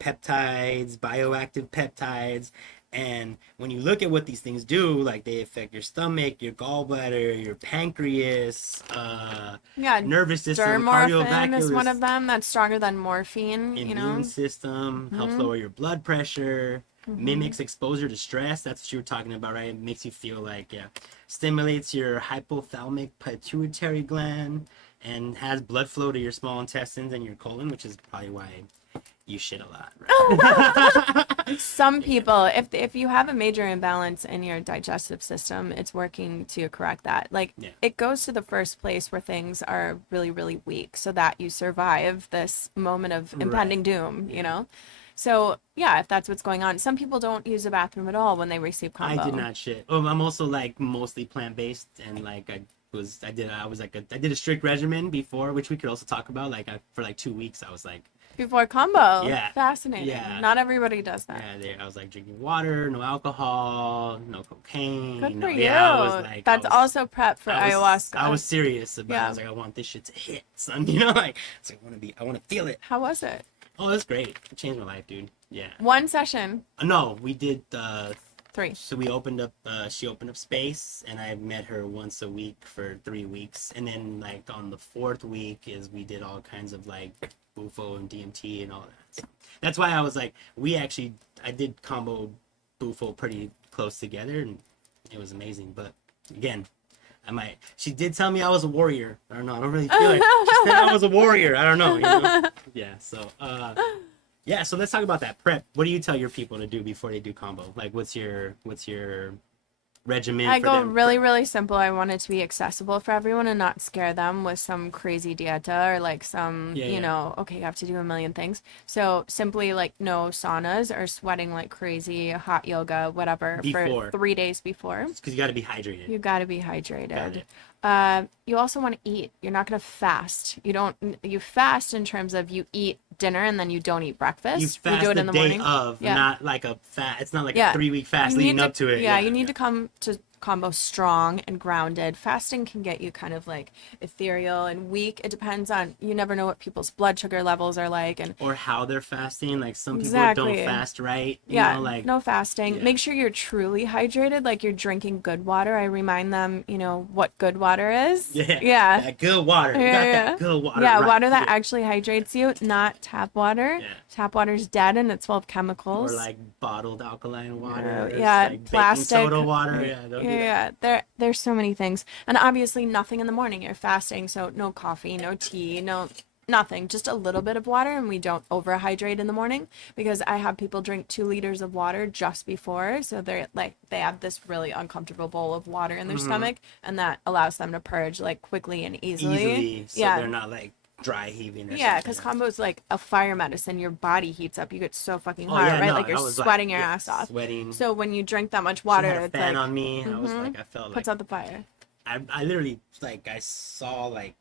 bioactive peptides. And when you look at what these things do, like they affect your stomach, your gallbladder, your pancreas, nervous system, cardiovascular is one of them that's stronger than morphine. Immune system, helps lower your blood pressure, mimics exposure to stress. That's what you were talking about, right? It makes you feel like, stimulates your hypothalamic pituitary gland, and has blood flow to your small intestines and your colon, which is probably why you shit a lot, right? Some people, if you have a major imbalance in your digestive system, it's working to correct that. Like it goes to the first place where things are really, really weak so that you survive this moment of impending doom, you know? So if that's what's going on. Some people don't use the bathroom at all when they receive combo. I did not shit. I'm also like mostly plant-based and like I did a strict regimen before, which we could also talk about. Like for like 2 weeks, I was like before combo. Yeah, fascinating. Yeah, not everybody does that. Yeah, I was like drinking water, no alcohol, no cocaine. Good for you. Yeah, I was like, that's also prep for ayahuasca. I was serious about it. I was like, I want this shit to hit, son. You know, like it's like I want to feel it. How was it? Oh, it was great. It changed my life, dude. Yeah. One session. No, we did 3. So we opened up, she opened up space, and I met her once a week for 3 weeks. And then, like, on the 4th week we did all kinds of, like, Bufo and DMT and all that. So that's why I was like, I did combo Bufo pretty close together, and it was amazing. But, again, she did tell me I was a warrior. I don't know, I don't really feel like she said I was a warrior. I don't know, you know? Yeah, so, so let's talk about that prep. What do you tell your people to do before they do combo? Like, what's your regimen? I go really, really simple. I want it to be accessible for everyone and not scare them with some crazy dieta or like some, you know, okay, you have to do a million things. So simply like no saunas or sweating like crazy, hot yoga, whatever, for 3 days before. Because you got to be hydrated. You got to be hydrated. You also want to eat. You're not going to fast. You fast in terms of you eat dinner and then you don't eat breakfast. You fast do it in the morning. Not like a fast. It's not like a 3-week fast leading up to it. You need to come to combo strong and grounded. Fasting can get you kind of like ethereal and weak. It depends on, you never know what people's blood sugar levels are like, and or how they're fasting. Like some people don't fast right. You know, like no fasting. Yeah. Make sure you're truly hydrated, like you're drinking good water. I remind them, you know, what good water is. Yeah. That good water. You got that good water. Yeah, right. Water that actually hydrates you, not tap water. Yeah. Tap water's dead and it's full of chemicals. Or like bottled alkaline water. Like plastic soda water. There's so many things. And obviously nothing in the morning. You're fasting, so no coffee, no tea, no nothing, just a little bit of water, and we don't overhydrate in the morning, because I have people drink 2 liters of water just before, so they're like, they have this really uncomfortable bowl of water in their stomach, and that allows them to purge like quickly and easily. So they're not like dry heaving or Yeah, something. because combo is like a fire medicine. Your body heats up. You get so fucking Oh, hot, yeah, right? no, Like you're I was sweating like, your ass off. Sweating. So when you drink that much She water, had a it's fan like on me. I was like, I felt like puts out the fire. I literally like I saw like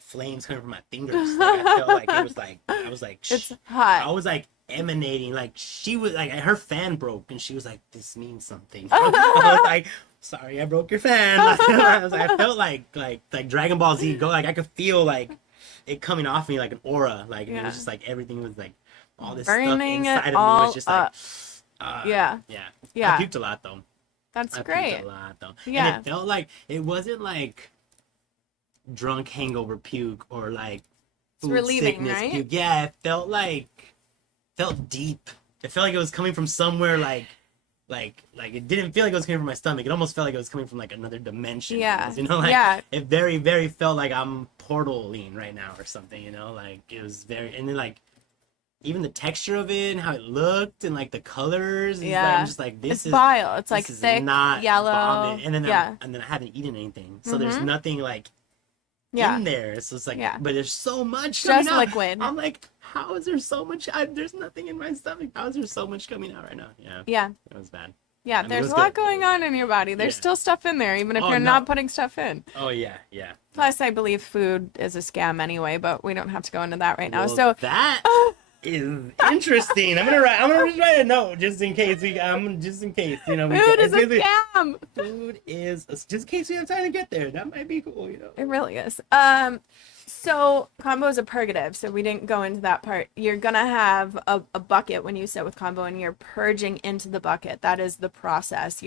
flames coming from my fingers. Like, I felt like it was like I was like It's hot. I was like emanating. Like she was like her fan broke and she was like, this means something. I was like, sorry, I broke your fan. I was like, I felt like Dragon Ball Z go. Like I could feel like it coming off me like an aura. Like it was just like everything was like all this Burning stuff inside it of me all was just up. like Yeah. I puked a lot though. That's I great. puked a lot though. Yeah. And it felt like it wasn't like drunk hangover puke or like food relieving, sickness right? puke. Yeah, it felt deep. It felt like it was coming from somewhere like it didn't feel like it was coming from my stomach. It almost felt like it was coming from like another dimension. Yeah. You know, like Yeah. it very, very felt like I'm portaling right now or something, you know? Like it was very, and then like even the texture of it and how it looked and like the colors. Like, I'm just like, it's bile. It's like this is thick, not yellow. vomit. And then Yeah. and then I haven't eaten anything, so there's nothing like in there. So it's like, but there's so much coming Just out. liquid. I'm like, how is there so much? There's nothing in my stomach. How is there so much coming out right now? Yeah. Yeah. It was bad. Yeah, I mean, it there's was a lot good. going on in your body. There's still stuff in there, even if you're not putting stuff in. Oh yeah, yeah. Plus, I believe food is a scam anyway, but we don't have to go into that right now. Well, So that is interesting. I'm gonna just write a note just in case just in case, you know. food is a scam. Food is just in case we have time to get there. That might be cool, you know. It really is. So combo is a purgative, so we didn't go into that part. You're gonna have a bucket when you sit with combo, and you're purging into the bucket. That is the process.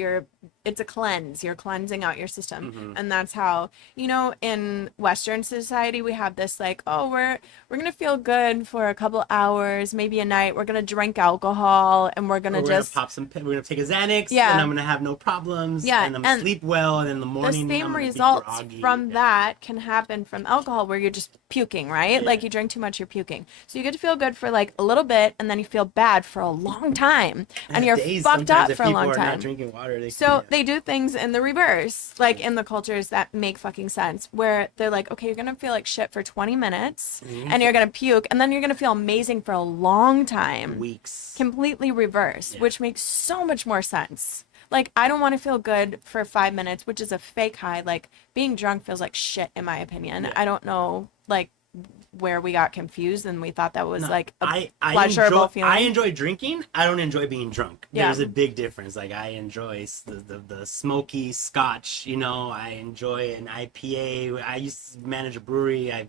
It's a cleanse. You're cleansing out your system, and that's how, you know, in Western society we have this like, oh, we're gonna feel good for a couple hours, maybe a night. We're gonna drink alcohol, and we're gonna We're gonna take a Xanax, Yeah. and I'm gonna have no problems, Yeah, and I'm gonna sleep well, and in the morning the I'm same gonna be results groggy. from that can happen from alcohol, where you're just puking, right? Yeah. Like you drink too much, you're puking. So you get to feel good for like a little bit, and then you feel bad for a long time, and you're Days, fucked sometimes up if for a people long are time. Not drinking water, So they do things in the reverse, like in the cultures that make fucking sense, where they're like, okay, you're gonna feel like shit for 20 minutes, and you're gonna puke, and then you're gonna feel amazing for a long time. weeks. Completely reverse, which makes so much more sense. Like, I don't want to feel good for 5 minutes, which is a fake high. Like, being drunk feels like shit, in my opinion. Yeah. I don't know, like, where we got confused and we thought that was, like, a I pleasurable feeling. I enjoy drinking. I don't enjoy being drunk. Yeah. There's a big difference. Like, I enjoy the smoky scotch, you know. I enjoy an IPA. I used to manage a brewery. I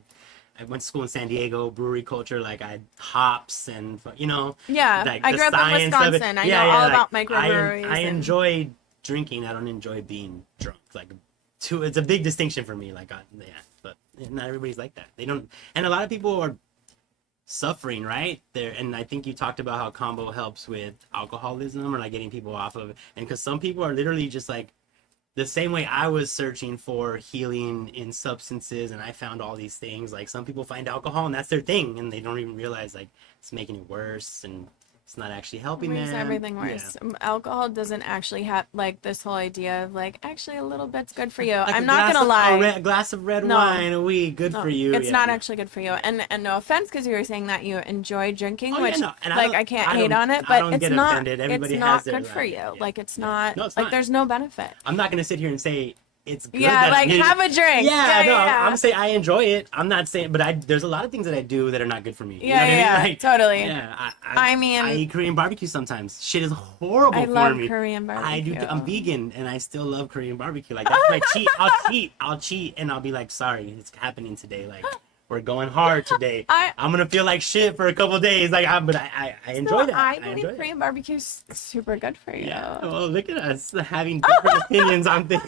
went to school in San Diego, brewery culture. Like, I had hops and, you know. Yeah, like, I the grew up in science of it. Wisconsin. I know all like, about microbreweries. I and- enjoy drinking. I don't enjoy being drunk. Like, it's a big distinction for me. Like, yeah, but not everybody's like that. They don't, and a lot of people are suffering right there. And I think you talked about how combo helps with alcoholism or like getting people off of it. And because some people are literally just like the same way I was searching for healing in substances, and I found all these things. Like some people find alcohol and that's their thing, and they don't even realize like it's making it worse and it's not actually helping makes them. everything worse. Yeah. Alcohol doesn't actually have like this whole idea of like actually a little bit's good for you. Like I'm not gonna lie. A glass of red No. wine a week, good for you. It's Yeah, not no. actually good for you. And no offense, because you were saying that you enjoy drinking, Oh, yeah, which no. And like don't- I can't I hate don't- on it, I but don't it's get not. offended. Everybody It's has not their, good for you. yeah. Like it's not. No, it's like not. there's no benefit. I'm not gonna sit here and say it's good. Yeah, that like I'm have a drink. Yeah, no, yeah. I'm saying I enjoy it. I'm not saying, but there's a lot of things that I do that are not good for me. You Yeah, know what yeah, I mean? Like, totally. Yeah, I mean- I eat Korean barbecue sometimes. Shit is horrible I for love me. Korean I do. barbecue. I'm vegan and I still love Korean barbecue. Like that's my cheat. I'll cheat and I'll be like, sorry, it's happening today. Like we're going hard today. I'm gonna feel like shit for a couple of days. Like, but I enjoy So that. I enjoy believe that. Korean barbecue's super good for you. Yeah. Well, look at us having different opinions on things.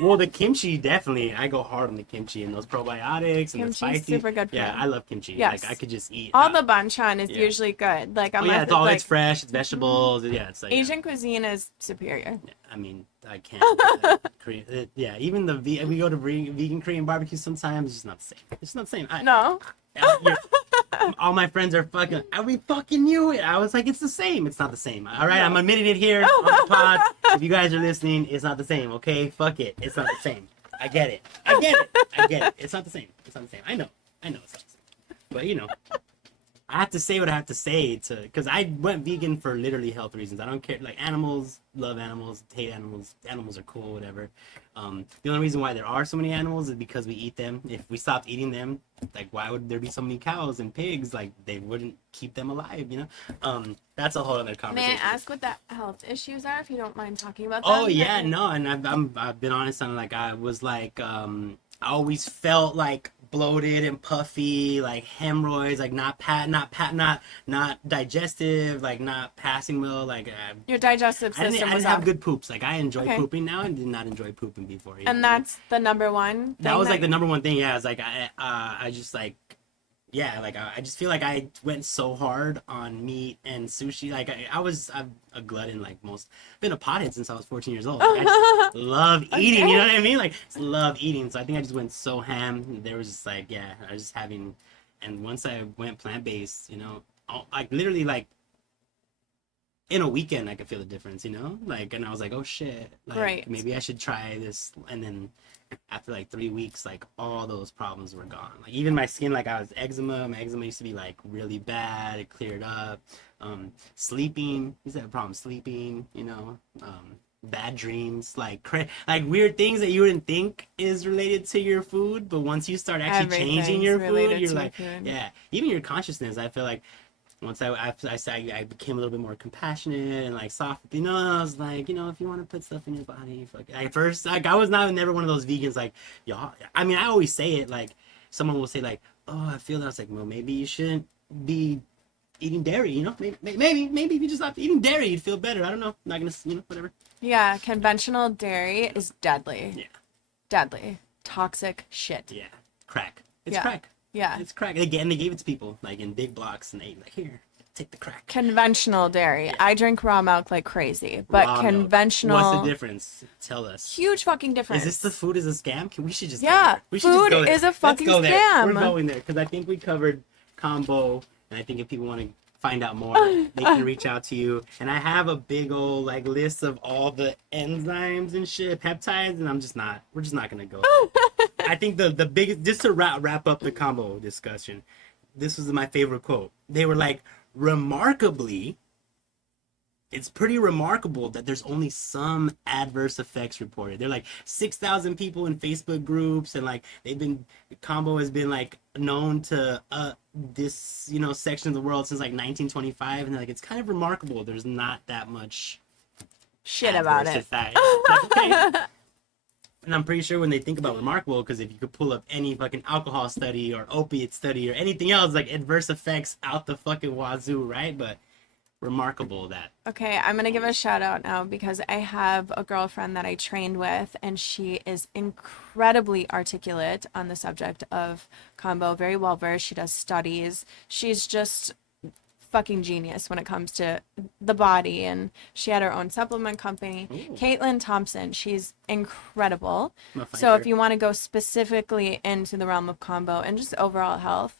Well, the kimchi, definitely. I go hard on the kimchi and those probiotics and the Kimchi's spicy. super good for Yeah, you. I love kimchi. Yes. Like I could just eat. All the banchan is yeah. usually good. Like Oh unless yeah, it's it's like fresh. It's vegetables. Yeah, it's like Asian cuisine is superior. yeah, I mean, I can't. Korean, yeah, even we go to vegan Korean barbecue sometimes. It's just not the same. It's not the same. No. All my friends are fucking. We fucking knew it. I was like, it's the same. It's not the same. All right, I'm admitting it here on the pod. If you guys are listening, it's not the same. Okay, fuck it. It's not the same. I get it. I get it. I get it. It's not the same. It's not the same. I know. It's not the same. But you know, I have to say what I have to say because I went vegan for literally health reasons. I don't care. Like animals, love animals, hate animals. Animals are cool, whatever. The only reason why there are so many animals is because we eat them. If we stopped eating them, like why would there be so many cows and pigs? Like they wouldn't keep them alive, you know? That's a whole other conversation. May I ask what the health issues are, if you don't mind talking about them? Oh yeah, no, and I've been honest on like I was like I always felt like bloated and puffy, like hemorrhoids, like not digestive, like not passing well, like Your digestive I system didn't was have off. good poops. Like I enjoy Okay. pooping now and did not enjoy pooping before. You And know? that's the number one That thing was like the number one thing. Yeah, it's like I just like yeah, like I just feel like I went so hard on meat and sushi. Like I'm a glutton. Like most, been a pothead since I was 14 years old. Like, I just love eating. Okay. You know what I mean? Like just love eating. So I think I just went so ham. There was just like yeah, I was just having. And once I went plant based, you know, like literally like in a weekend I could feel the difference. You know, like and I was like oh shit, like Great. maybe I should try this. And then after like 3 weeks, like all those problems were gone. Like even my skin, like I was eczema. My eczema used to be like really bad. It cleared up. Sleeping, used to have a problem sleeping. You know, bad dreams, like like weird things that you wouldn't think is related to your food, but once you start actually changing your food, you're like, yeah. Even your consciousness, I feel like. Once I became a little bit more compassionate and like soft, you know, I was like, you know, if you want to put stuff in your body, fuck it. At first, like I was never one of those vegans like, y'all. I mean, I always say it like, someone will say like, oh, I feel that. I was like, well, maybe you shouldn't be eating dairy, you know, maybe if you just stopped eating dairy, you'd feel better. I don't know, not gonna, you know, whatever. Yeah, conventional dairy is deadly. Yeah. Deadly. Toxic shit. Yeah, crack. It's Yeah. crack. Yeah. It's crack. Again, they gave it to people like in big blocks, and they like here, take the crack. Conventional dairy. Yeah. I drink raw milk like crazy, but Raw milk. conventional. What's the difference? Tell us. Huge fucking difference. Is this the food is a scam? We should just Yeah, go there. We should just food go there. is a Let's fucking go there. scam. We're going there because I think we covered combo, and I think if people want to find out more, they can reach out to you. And I have a big old like list of all the enzymes and shit, peptides, and we're just not gonna go there. I think the biggest, just to wrap up the combo discussion, this was my favorite quote. They were like, remarkably, it's pretty remarkable that there's only some adverse effects reported. They're like 6,000 people in Facebook groups, and like combo has been like known to this, you know, section of the world since like 1925, and they're like, it's kind of remarkable there's not that much shit about adverse it. effect. Like, okay. And I'm pretty sure when they think about remarkable, because if you could pull up any fucking alcohol study or opiate study or anything else, like adverse effects out the fucking wazoo, right? But remarkable that. Okay, I'm gonna give a shout out now because I have a girlfriend that I trained with, and she is incredibly articulate on the subject of combo, very well versed. She does studies. She's just fucking genius when it comes to the body, and she had her own supplement company. Ooh. Caitlin Thompson, she's incredible. I'm a find So her. if you want to go specifically into the realm of combo and just overall health,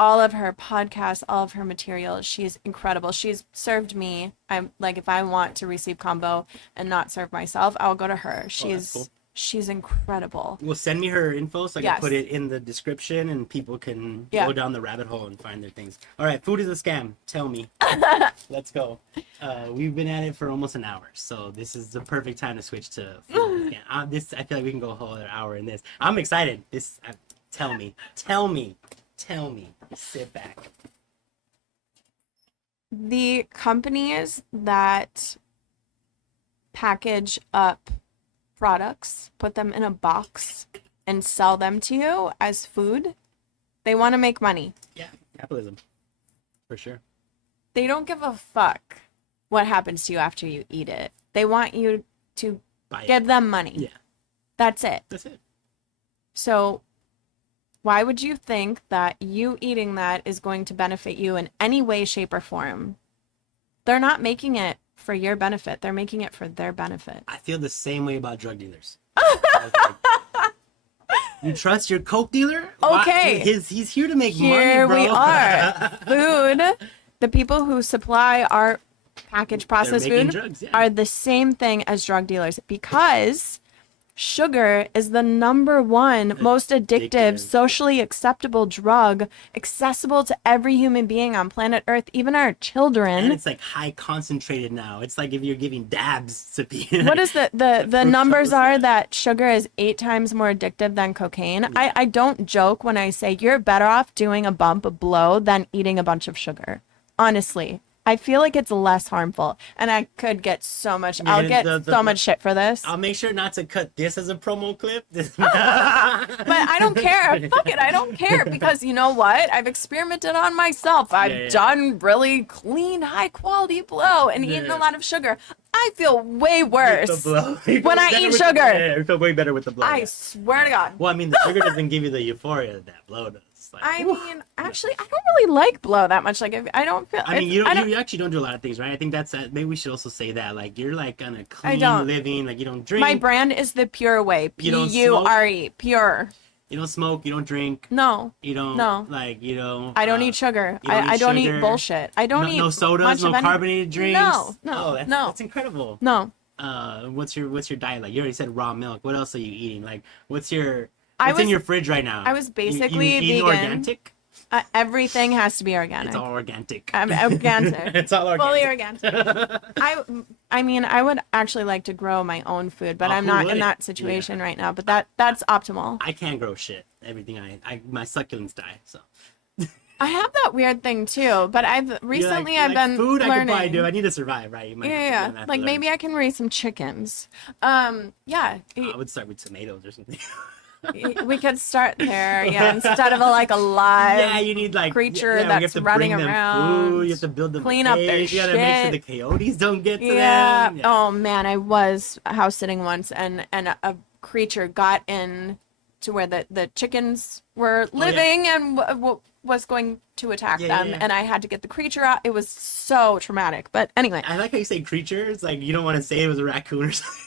all of her podcasts, all of her material, she's incredible. She's served me. I'm like, if I want to receive combo and not serve myself, I'll go to her. Cool. She's incredible. Well, send me her info so I can Yes. put it in the description and people can Yeah. go down the rabbit hole and find their things. All right, food is a scam. Tell me. Let's go. We've been at it for almost an hour, so this is the perfect time to switch to food. I feel like we can go a whole other hour in this. I'm excited. Tell me. Sit back. The companies that package up products, put them in a box, and sell them to you as food, they want to make money. Yeah, capitalism. For sure. They don't give a fuck what happens to you after you eat it. They want you to Buy it. give them money. Yeah. That's it. That's it. So why would you think that you eating that is going to benefit you in any way, shape, or form? They're not making it for your benefit. They're making it for their benefit. I feel the same way about drug dealers. You trust your coke dealer? Okay. He's here to make money, Here bro. we are. Food, the people who supply our packaged processed making food drugs, yeah. are the same thing as drug dealers, because sugar is the number one most addictive, socially acceptable drug, accessible to every human being on planet Earth, even our children. And it's like high concentrated now. It's like if you're giving dabs to people. What is the numbers are that sugar is 8 times more addictive than cocaine? Yeah. I don't joke when I say you're better off doing a bump of blow than eating a bunch of sugar. Honestly. I feel like it's less harmful, and I could get so much. I'll get so much shit for this. I'll make sure not to cut this as a promo clip. But I don't care. Fuck it, I don't care, because you know what? I've experimented on myself. I've done really clean, high quality blow and eaten a lot of sugar. I feel way worse when I eat sugar. I feel way better with the blow. I swear to God. Well, I mean, the sugar doesn't give you the euphoria that blow does. Like, I mean, actually, I don't really like blow that much. Like, I don't feel. I mean, you actually don't do a lot of things, right? I think that's maybe we should also say that. Like, you're like on a clean living. Like, you don't drink. My brand is the pure way. P-U-R-E. Pure. You don't smoke. You don't drink. No. You don't. No. Like, you don't. I don't eat sugar. I don't eat bullshit. I don't eat no sodas. No carbonated drinks. No. That's incredible. No. What's your diet like? You already said raw milk. What else are you eating? Like, what's in your fridge right now? I was basically you vegan. Organic? Everything has to be organic. It's all organic. I'm organic. It's all organic. Fully organic. I mean, I would actually like to grow my own food, but I'm not in that situation right now. But that's optimal. I can't grow shit. Everything my succulents die. So. I have that weird thing too, but I've recently I've been food learning. I can probably do. I need to survive, right? Yeah. Like maybe I can raise some chickens. Yeah. I would start with tomatoes or something. We could start there, instead of a live you need creature that's running around. Food. You have to build them clean up their shit. You gotta make sure the coyotes don't get to them. Yeah. Oh man, I was house sitting once, and a creature got in to where the chickens were living and was going to attack them, and I had to get the creature out. It was so traumatic. But anyway, I like how you say creature. It's like you don't want to say it was a raccoon or something.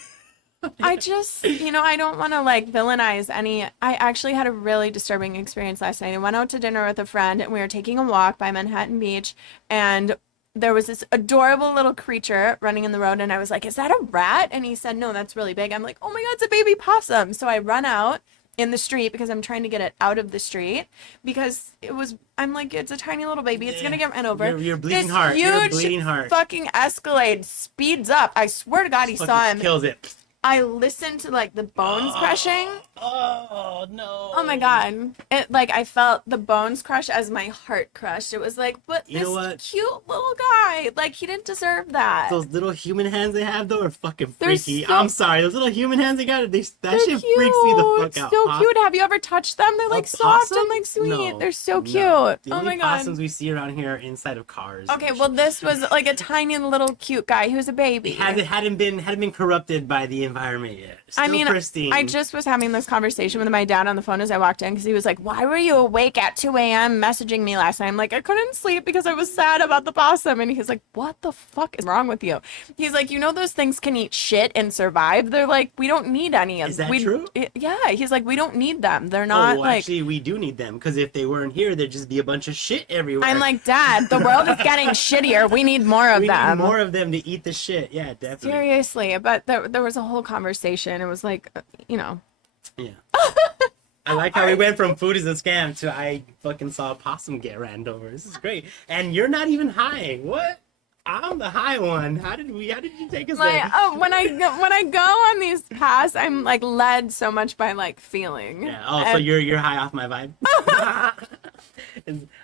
I just, I don't want to villainize any. I actually had a really disturbing experience last night. I went out to dinner with a friend, and we were taking a walk by Manhattan Beach, and there was this adorable little creature running in the road, and I was like, is that a rat? And he said, no, that's really big. I'm like, oh my God, it's a baby possum. So I run out in the street because I'm trying to get it out of the street, because I'm like, it's a tiny little baby. It's going to get run over. You're bleeding heart. You're bleeding heart. Fucking Escalade speeds up. I swear to God, he saw him. Kills it. I listened to the bones crushing. Oh no. Oh my God. It I felt the bones crush as my heart crushed. It was but you this cute little guy, he didn't deserve that. Those little human hands they have though are fucking They're freaky. so, I'm sorry, those little human hands they got, that shit cute. freaks me the fuck out. So cute. Have you ever touched them? They're soft and sweet. No, They're so cute. No. The oh my God. possums we see around here are inside of cars. Okay, well this was a tiny little cute guy. He was a baby. It hadn't been corrupted by the environment yet. Still pristine. I just was having this conversation with my dad on the phone as I walked in, because he was like, why were you awake at 2 a.m. messaging me last night? I'm like, I couldn't sleep because I was sad about the possum. And he's like, what the fuck is wrong with you? He's like, those things can eat shit and survive. They're like, we don't need any of them. Is that true? Yeah. He's like, we don't need them. They're not actually, we do need them, because if they weren't here, there'd just be a bunch of shit everywhere. I'm like, Dad, the world is getting shittier. We need more of them. We need more of them to eat the shit. Yeah, definitely. Seriously. But there was a whole conversation. It was Yeah. I like how we went from food is a scam to I fucking saw a possum get ran over. This is great. And you're not even high. What? I'm the high one. How did you take us there? Oh, when I go on these paths, I'm led so much by feeling. Yeah. Oh, so you're high off my vibe.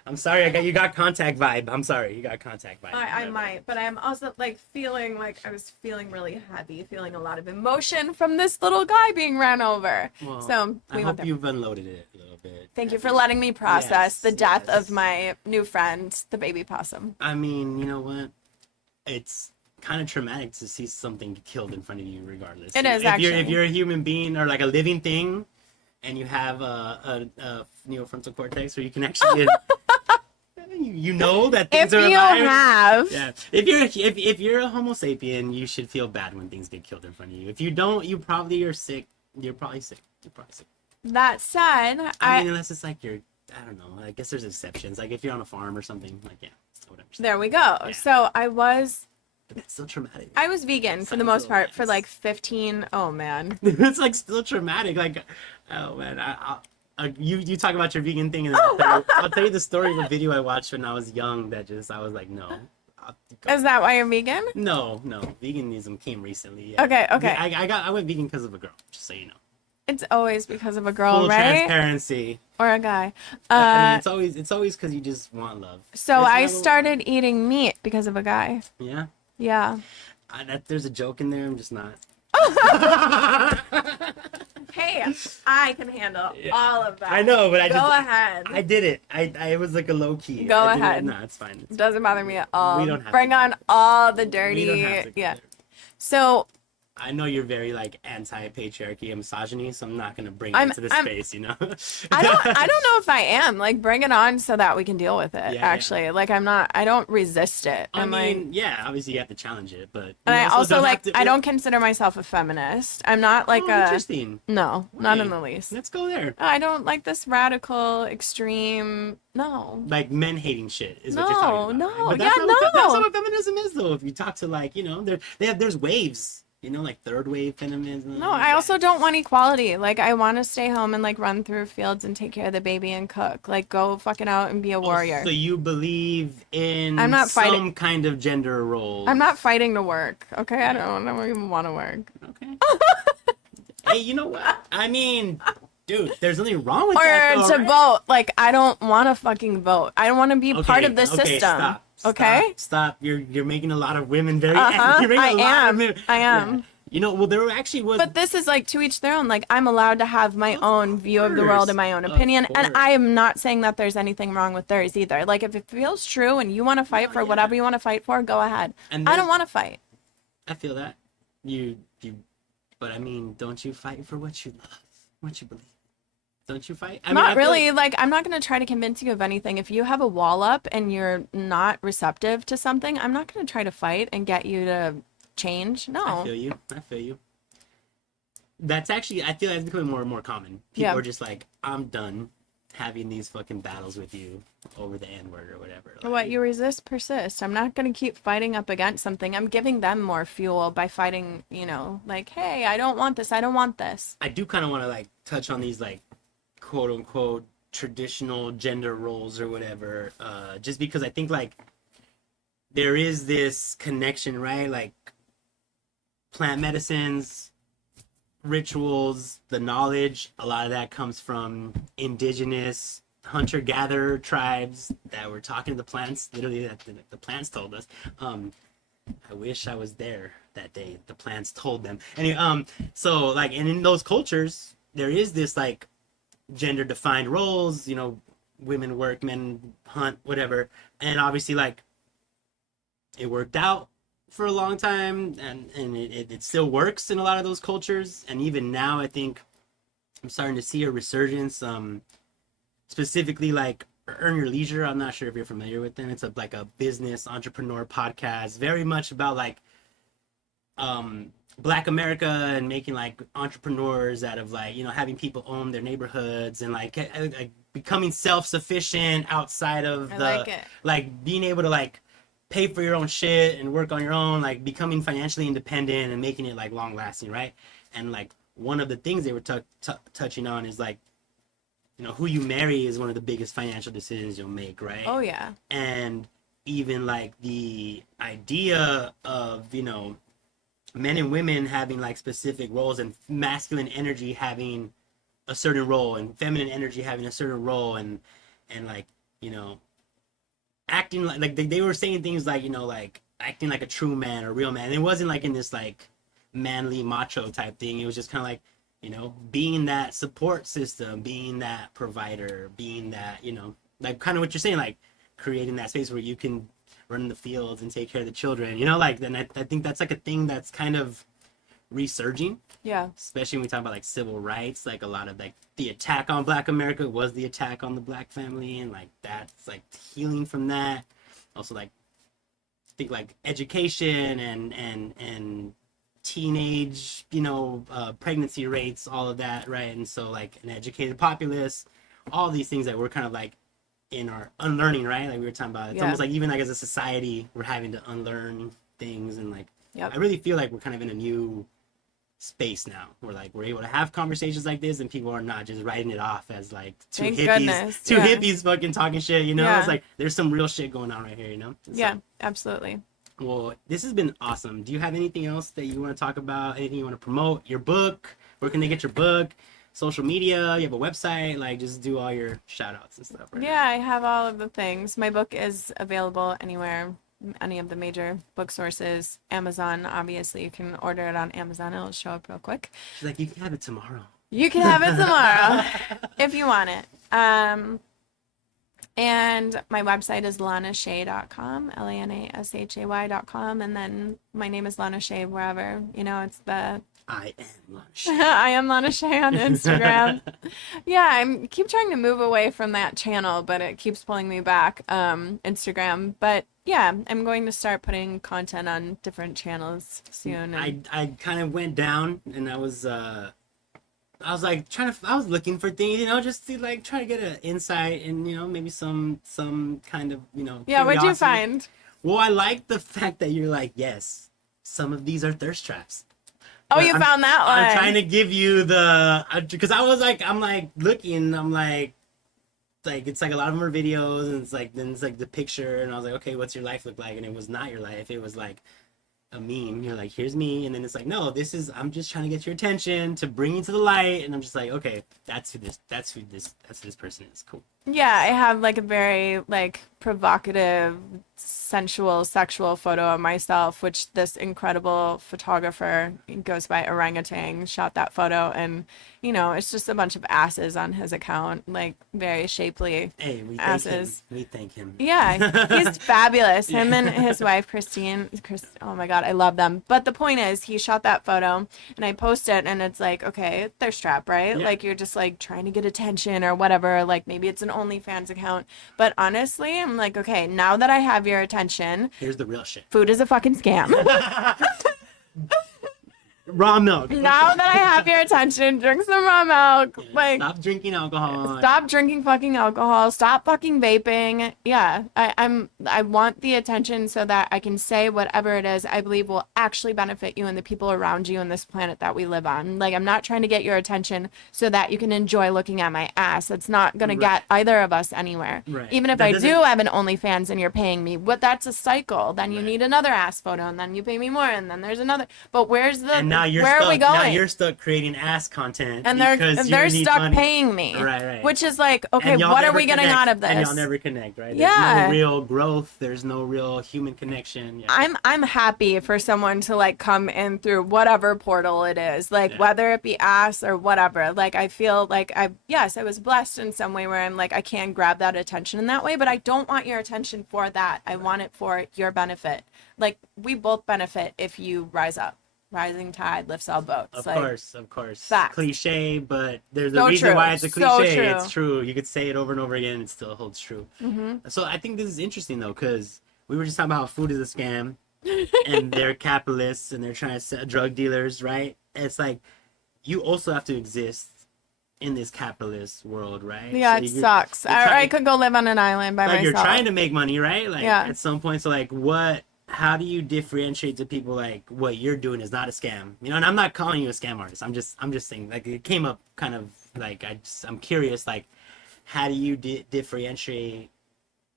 I'm sorry. You got contact vibe. I'm sorry. You got contact vibe. I might, but I'm also feeling I was feeling really heavy, feeling a lot of emotion from this little guy being ran over. Well, so I hope you've unloaded it a little bit. Thank you for letting me process the death of my new friend, the baby possum. I mean, you know what? kind of traumatic to see something killed in front of you regardless. It is, if you're a human being or like a living thing and you have a neofrontal cortex where you can actually you know that things If are you alive. have, Yeah. If you're a homo sapien, you should feel bad when things get killed in front of you. If you don't, you probably are sick. You're probably sick. that said, I mean, unless it's like I don't know. I guess there's exceptions. Like if you're on a farm or something, like yeah, whatever. there we go. Yeah. So But that's still traumatic. I was vegan for the Sounds most so part for nice. like 15. Oh man. It's like still traumatic. Like, oh man, you talk about your vegan thing, and I'll tell you the story of a video I watched when I was young. I was like, no. Is that why you're vegan? No, veganism came recently. Yeah. Okay. I went vegan because of a girl. Just so you know. It's always because of a girl, Full right? transparency. Or a guy. I mean, it's always because you just want love. So I started eating meat because of a guy. Yeah. Yeah. There's a joke in there. I'm just not. Hey, I can handle all of that. I know, but Go ahead. I did it. It was like a low key. Go ahead. No, it's fine. It doesn't bother me at all. We don't have Bring to. on all the We dirty. don't have to go Yeah. there. So I know you're very like anti-patriarchy and misogyny, so I'm not gonna bring I'm- it to this I'm- space, you know. I don't know if I am. Like, bring it on so that we can deal with it. Yeah, actually, like I don't resist it. I I'm mean, like, yeah, obviously you have to challenge it, but and I also don't like have to- I don't consider myself a feminist. I'm not like a interesting. no, not in Why? the least. Let's go there. I don't like this radical, extreme. No. Like men hating shit is what No, you're talking about. no, right? But that's yeah, not what that's no. not what feminism is, though. If you talk to like, you know, there's waves, you know, like third wave feminism. No, I also don't want equality. Like, I want to stay home and like run through fields and take care of the baby and cook. Like, go fucking out and be a warrior. So you believe in I'm not some fighting- kind of gender role? I'm not fighting to work. Okay, I don't even want to work. Okay. Hey, you know what? I mean, dude, there's nothing wrong with Or that. Though, to right? vote. Like, I don't want to fucking vote. I don't want to be part of the system. Stop, okay? Stop. You're making a lot of women very Uh-huh. you're making a lot of women- I am. Yeah. You know, well, there actually was. But this is like to each their own. Like, I'm allowed to have my own view of the course, world and my own of opinion. And course. I am not saying that there's anything wrong with theirs either. Like, if it feels true and you want to fight for whatever you want to fight for, go ahead. And I don't want to fight. I feel that but I mean, don't you fight for what you love, what you believe? Don't you fight? I mean, I Not feel really. Like, I'm not going to try to convince you of anything. If you have a wall up and you're not receptive to something, I'm not going to try to fight and get you to change. No. I feel you. That's actually, I feel like it's becoming more and more common. People Yeah. are just like, I'm done having these fucking battles with you over the N-word or whatever. Like, What you resist persists. I'm not going to keep fighting up against something. I'm giving them more fuel by fighting, like, hey, I don't want this. I don't want this. I do kind of want to like touch on these like quote unquote traditional gender roles or whatever, just because I think like there is this connection, right? Like plant medicines, rituals, the knowledge, a lot of that comes from indigenous hunter-gatherer tribes that were talking to the plants, literally that the plants told us. I wish I was there that day. The plants told them. Anyway, so like, and in those cultures, there is this like gender-defined roles, women work, men hunt, whatever. And obviously like it worked out for a long time, and it still works in a lot of those cultures. And even now, I think I'm starting to see a resurgence, specifically like Earn Your Leisure. I'm not sure if you're familiar with them. It's like a business entrepreneur podcast, very much about like Black America and making like entrepreneurs out of like, having people own their neighborhoods and like becoming self-sufficient outside of like being able to like pay for your own shit and work on your own, like becoming financially independent and making it like long lasting, right? And like one of the things they were touching on is like, who you marry is one of the biggest financial decisions you'll make, right? Oh, yeah. And even like the idea of, men and women having like specific roles and masculine energy having a certain role and feminine energy having a certain role and like, acting like they were saying things like, like acting like a true man or real man. It wasn't like in this like manly macho type thing. It was just kind of like, being that support system, being that provider, being that, like kind of what you're saying, like creating that space where you can run in the fields and take care of the children. You know, like, then I think that's like a thing that's kind of resurging. Yeah. Especially when we talk about like civil rights, like a lot of like the attack on Black America was the attack on the Black family, and like that's like healing from that. Also, like, I think like education and teenage, you know, pregnancy rates, all of that, right? And so like an educated populace, all these things that we're kind of like in our unlearning, right? Like we were talking about, it's almost like even like as a society, we're having to unlearn things, and like I really feel like we're kind of in a new space now where like we're able to have conversations like this, and people are not just writing it off as like two hippies fucking talking shit, you know. It's like there's some real shit going on right here, you know. So, absolutely. well, this has been awesome. Do you have anything else that you want to talk about? Anything you want to promote? Your book? Where can they get your book? Social media? You have a website? Like, just do all your shout outs and stuff. Right now. I have all of the things. My book is available anywhere, any of the major book sources. Amazon, obviously, you can order it on Amazon. It'll show up real quick. She's like, you can have it tomorrow. You can have it tomorrow if you want it. And my website is lanashay.com, LANASHAY.com. And then my name is Lana Shay wherever, you know, it's the... I am Lana Shay. I am Lana Shay on Instagram. I keep trying to move away from that channel, but it keeps pulling me back, Instagram. But yeah, I'm going to start putting content on different channels soon. And... I kind of went down, and I was like I was looking for things, you know, just to like try to get an insight and, you know, maybe some kind of, you know, yeah, what'd you curiosity. find? Well, I like the fact that you're like, yes, some of these are thirst traps. Oh, you found that one. I'm trying to give you the, because I was like, I'm like looking, I'm like it's like a lot of them are videos, and it's like, then it's like the picture, and I was like, okay, what's your life look like? And it was not your life. It was like a meme. You're like, here's me, and then it's like, no, this is, I'm just trying to get your attention, to bring you to the light, and I'm just like, okay, that's who this person is. Cool. Yeah, I have like a very like provocative, sensual, sexual photo of myself, which this incredible photographer, goes by Orangutan, shot that photo, and you know, it's just a bunch of asses on his account, like very shapely asses. We thank him. Yeah, he's fabulous. Him and his wife Christine. Oh my God, I love them. But the point is, he shot that photo, and I post it, and it's like, okay, thirst trap, right? Yeah. Like you're just like trying to get attention or whatever. Like maybe it's an OnlyFans account. But honestly, I'm like, okay, now that I have your attention, here's the real shit. Food is a fucking scam. Raw milk. Now that I have your attention, drink some raw milk. Yeah, like, stop drinking alcohol. Stop drinking fucking alcohol. Stop fucking vaping. Yeah, I want the attention so that I can say whatever it is I believe will actually benefit you and the people around you on this planet that we live on. Like, I'm not trying to get your attention so that you can enjoy looking at my ass. That's not gonna get either of us anywhere. Right. Even if I do have an OnlyFans and you're paying me, but that's a cycle. Then you need another ass photo, and then you pay me more, and then there's another. But where's the where are we going? Now you're stuck creating ass content, and they're stuck paying me. Right. Which is like, okay, what are we getting out of this? And y'all never connect, right? Yeah. There's no real growth. There's no real human connection. Yeah. I'm happy for someone to like come in through whatever portal it is, like whether it be ass or whatever. Like I feel like I was blessed in some way where I'm like I can grab that attention in that way, but I don't want your attention for that. I want it for your benefit. Like we both benefit if you rise up. Rising tide lifts all boats. Of course. Facts. Cliche, but there's a reason why it's a cliche. It's true. You could say it over and over again, and it still holds true. Mm-hmm. So I think this is interesting though, because we were just talking about how food is a scam, and they're capitalists and they're trying to sell drug dealers, right? It's like you also have to exist in this capitalist world, right? Yeah, so it sucks. I could go live on an island by myself. You're trying to make money, right? Like at some point, so like what? How do you differentiate to people like what you're doing is not a scam? You know, and I'm not calling you a scam artist. I'm just saying, like, it came up kind of like I'm curious, like, how do you differentiate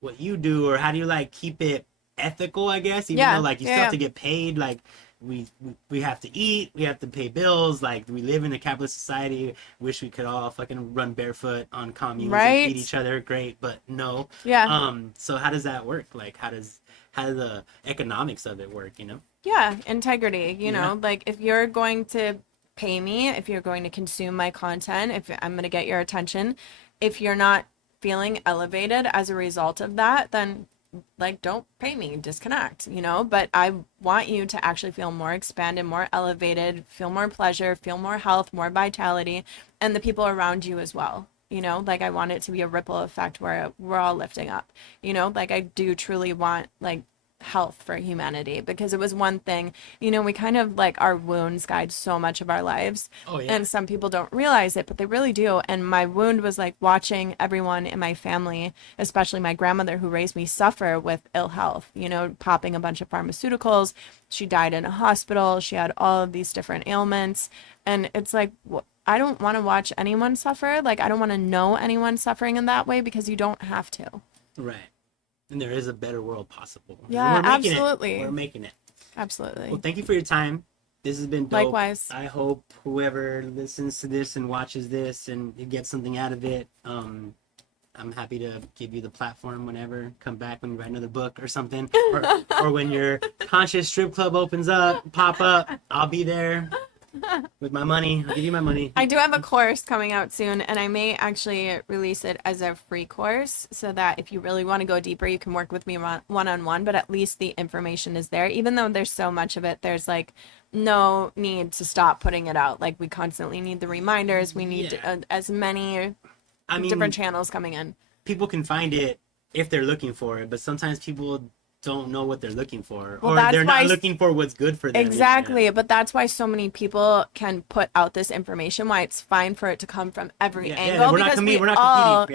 what you do, or how do you like keep it ethical? I guess even though like you still have to get paid. Like we have to eat, we have to pay bills. Like we live in a capitalist society. Wish we could all fucking run barefoot on communes and feed each other. Great, but no. Yeah. So how does that work? Like how do the economics of it work, you know? Yeah, integrity, you know, like if you're going to pay me, if you're going to consume my content, if I'm going to get your attention, if you're not feeling elevated as a result of that, then like, don't pay me, disconnect, you know, but I want you to actually feel more expanded, more elevated, feel more pleasure, feel more health, more vitality, and the people around you as well. You know, like, I want it to be a ripple effect where we're all lifting up, you know, like, I do truly want, like, health for humanity, because it was one thing, you know, we kind of, like, our wounds guide so much of our lives. Oh yeah. And some people don't realize it, but they really do. And my wound was like watching everyone in my family, especially my grandmother who raised me, suffer with ill health, you know, popping a bunch of pharmaceuticals. She died in a hospital. She had all of these different ailments. And it's like, I don't want to watch anyone suffer. Like, I don't want to know anyone suffering in that way, because you don't have to. Right. And there is a better world possible. Yeah, we're making absolutely. We're making it. Absolutely. Well, thank you for your time. This has been dope. Likewise. I hope whoever listens to this and watches this and you get something out of it. I'm happy to give you the platform whenever. Come back when you write another book or something. Or when your conscious strip club opens up, pop up. I'll be there. With my money. I'll give you my money. I do have a course coming out soon, and I may actually release it as a free course, so that if you really want to go deeper, you can work with me one-on-one, but at least the information is there. Even though there's so much of it, there's like no need to stop putting it out. Like, we constantly need the reminders. We need as many different channels coming in. People can find it if they're looking for it, but sometimes people don't know what they're looking for, well, or they're not looking for what's good for them. Exactly. But that's why so many people can put out this information, why it's fine for it to come from every angle, because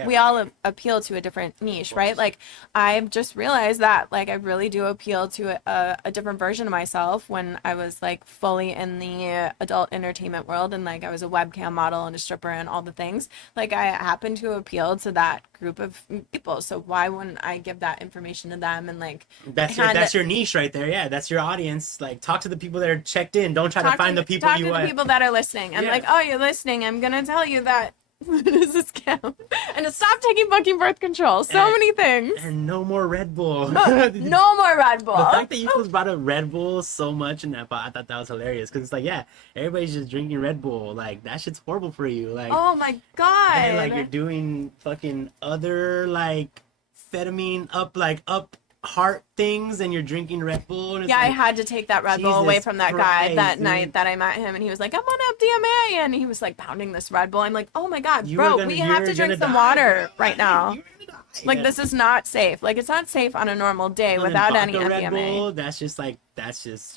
we all appeal to a different niche, right? Like, I've just realized that, like, I really do appeal to a different version of myself when I was, like, fully in the adult entertainment world, and, like, I was a webcam model and a stripper and all the things. Like, I happen to appeal to that group of people, so why wouldn't I give that information to them? And, like, that's your niche right there. Yeah, that's your audience. Like, talk to the people that are checked in. Don't try to find the people you want. Talk to the people that are listening. And like, oh, you're listening. I'm gonna tell you that it is a scam, and to stop taking fucking birth control. So many things. And no more Red Bull. No more Red Bull. The fact that you guys brought up Red Bull so much in that, I thought that was hilarious, because it's like, yeah, everybody's just drinking Red Bull. Like, that shit's horrible for you. Like, oh my god. And like, you're doing fucking other, like, amphetamine up heart things, and you're drinking Red Bull. And it's I like, had to take that Red Bull away from that guy that night that I met him, and he was like, I'm on MDMA, and he was like pounding this Red Bull. I'm like, oh my god, bro, we have to drink some water right now. Like, this is not safe. Like, it's not safe on a normal day without any MDMA. Red Bull, that's just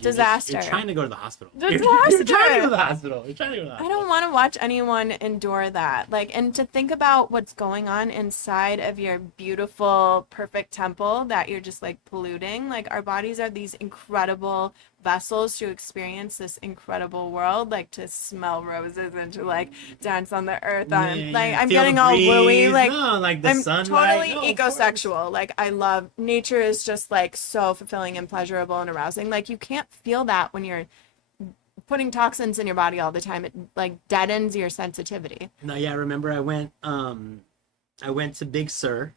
disaster. You're trying to go to the hospital. Disaster. You're trying to go to the hospital. I don't want to watch anyone endure that. Like, and to think about what's going on inside of your beautiful, perfect temple that you're just, like, polluting. Like, our bodies are these incredible vessels to experience this incredible world, like, to smell roses and to, like, dance on the earth. I'm getting all wooey. Like, like the I'm sunlight. totally ecosexual. Like, I love nature. Is just, like, so fulfilling and pleasurable and arousing. Like, you can't feel that when you're putting toxins in your body all the time. It, like, deadens your sensitivity. No, yeah, I remember I went to Big Sur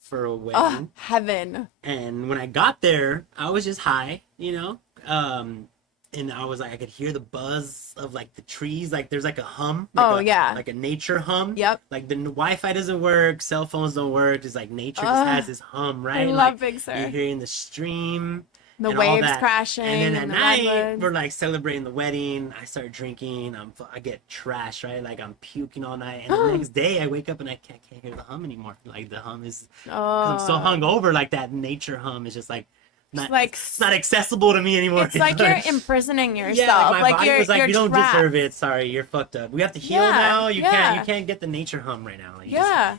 for a wedding. Oh, heaven. And when I got there, I was just high, you know? And I was like, I could hear the buzz of, like, the trees. Like, there's, like, a hum. Like like a nature hum. Yep. Like, the Wi-Fi doesn't work. Cell phones don't work. It's like nature just has this hum, right? I love Big Sur. You're hearing the stream. The waves crashing. And then at night, we're, like, celebrating the wedding. I start drinking. I get trashed, right? Like, I'm puking all night. And the next day, I wake up and I can't hear the hum anymore. Like, the hum is... Because I'm so hungover. Like, that nature hum is just, like... it's not accessible to me anymore. It's like you're imprisoning yourself. Yeah, like, my body you're, was like, you don't trapped. Deserve it. Sorry, you're fucked up. We have to heal now. You can't get the nature hum right now. Like,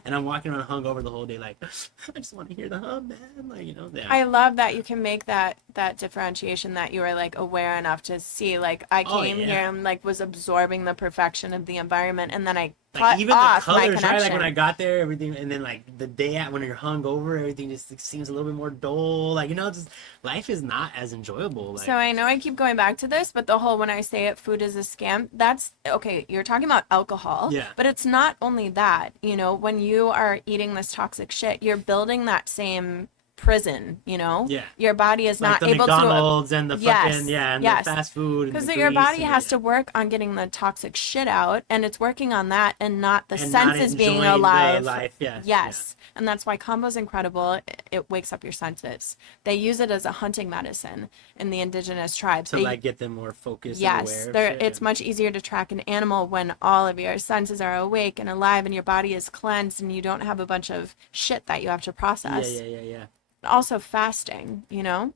and I'm walking around hungover the whole day, like, I just want to hear the hum, man. Like, you know. Yeah. I love that you can make that differentiation, that you are, like, aware enough to see. Like, I came here and, like, was absorbing the perfection of the environment, and then I like, even the colors, right? Like, when I connection. got there, everything, and then, like, the day when you're hungover, everything just, like, seems a little bit more dull. Like, you know, just life is not as enjoyable. Like, so I know I keep going back to this, but the whole, when I say it, food is a scam, that's okay. You're talking about alcohol, but it's not only that. You know, when you are eating this toxic shit, you're building that same prison, you know? Yeah. Your body is Like not the able McDonald's and the Yes, fucking, yeah, and yes. the fast food and because the your grease body and has yeah. to work on getting the toxic shit out, and it's working on that and not the And not senses being enjoying the alive. life, yeah, Yes. And that's why Kambo's incredible. It wakes up your senses. They use it as a hunting medicine in the indigenous tribes. To They like get them more focused Yes, and aware of there shit. it's much easier to track an animal when all of your senses are awake and alive and your body is cleansed and you don't have a bunch of shit that you have to Yeah, process. yeah. Also fasting, you know?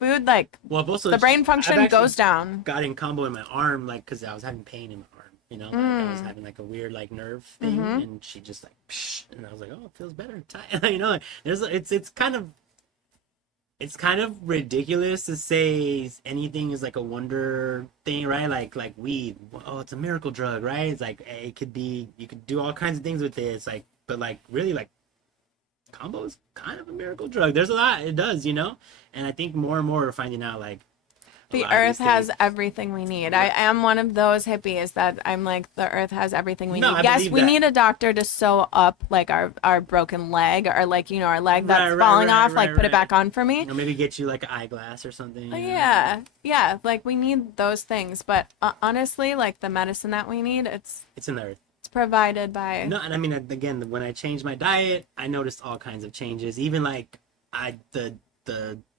Food like Well, I've also the brain I've function actually goes down. got in combo in my arm, like, because I was having pain in my arm, you know, like I was having like a weird like nerve thing, and she just like, psh, and I was like, oh, it feels better, you know. There's it's kind of ridiculous to say anything is like a wonder thing, right? Like weed, oh, it's a miracle drug, right? It's like it could be, you could do all kinds of things with it. It's like, but like really, like combo is kind of a miracle drug. There's a lot it does, you know, and I think more and more we're finding out like a The lot of earth these has things. everything we need. I am one of those hippies that I'm like, the earth has everything we No, need. I Yes, believe we that. need a doctor to sew up like our broken leg or like, you know, our leg that's Right, falling right, off, like right, put it right. back on for me. You know, maybe get you like an eyeglass or something. You know? Yeah, like we need those things. But honestly, like the medicine that we need, It's in the earth. it's provided by. No, and I mean again, when I changed my diet, I noticed all kinds of changes. Even like the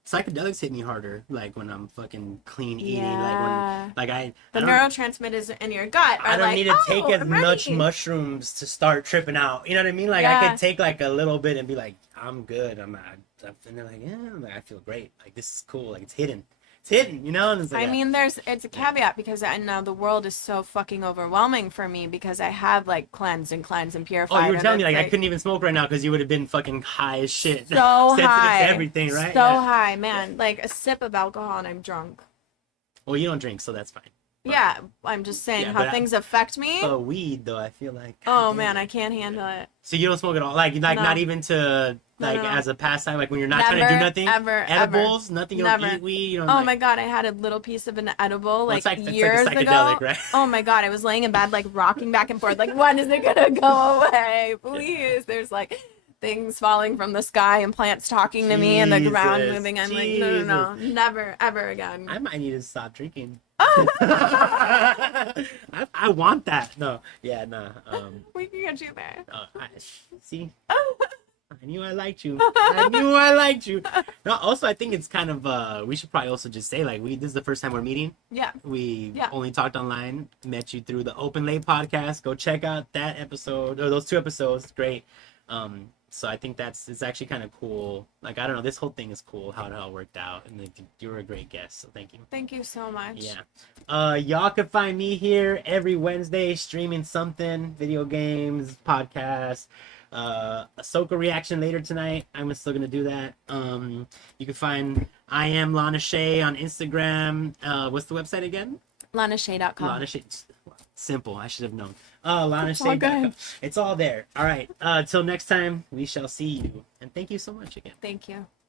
psychedelics hit me harder. Like when I'm fucking clean eating. Yeah. Like I The don't, neurotransmitters in your gut are I don't like, need to take oh, as I'm much ready. mushrooms to start tripping out. You know what I mean? Like I Yeah. could take like a little bit and be like, I'm good. And they're like, yeah, I'm like, I feel great. Like this is cool. Like it's hidden. It's hidden. You know? And it's like, I mean, it's a caveat because I know the world is so fucking overwhelming for me because I have like cleansed and purified. oh, you were and telling me it's like I couldn't even smoke right now because you would have been fucking high as shit. so Sensitive high, to everything, right? So Yeah. high, man. Like a sip of alcohol and I'm drunk. Well, you don't drink, so that's fine. Yeah, I'm just saying Yeah, how but things affect me. But weed, though, I feel like. Oh God man, damn. I can't handle it. So you don't smoke at all, like No. not even to like No. as a pastime, like when you're not trying to do Never, nothing. ever, Edibles, nothing. You Never. don't eat weed. You don't. Oh like, my god, I had a little piece of an edible well, like it's like a years psychedelic, ago. right? Oh my god, I was laying in bed like rocking back and forth like when is it gonna go away? Please. There's like things falling from the sky and plants talking to me and the ground Jesus, moving. I'm like, no, never, ever again. I might need to stop drinking. I want that. No, yeah, no. We can get you there. See, I knew I liked you. I knew I liked you. No, also I think it's kind of we should probably also just say like this is the first time we're meeting. Yeah. We Yeah. only talked online, met you through the Open Late podcast. Go check out that episode or those 2 episodes. Great. So I think it's actually kind of cool. Like I don't know, this whole thing is cool how it all worked out, and like, you were a great guest. So thank you. Thank you so much. Yeah. Y'all can find me here every Wednesday streaming something, video games, podcasts. Ahsoka reaction later tonight. I'm still gonna do that. You can find I am Lana Shay on Instagram. What's the website again? LanaShay.com. Lana Shay. Simple. I should have known. It's all LanaShay.com. good. It's all there. All right. Till next time, we shall see you. And thank you so much again. Thank you.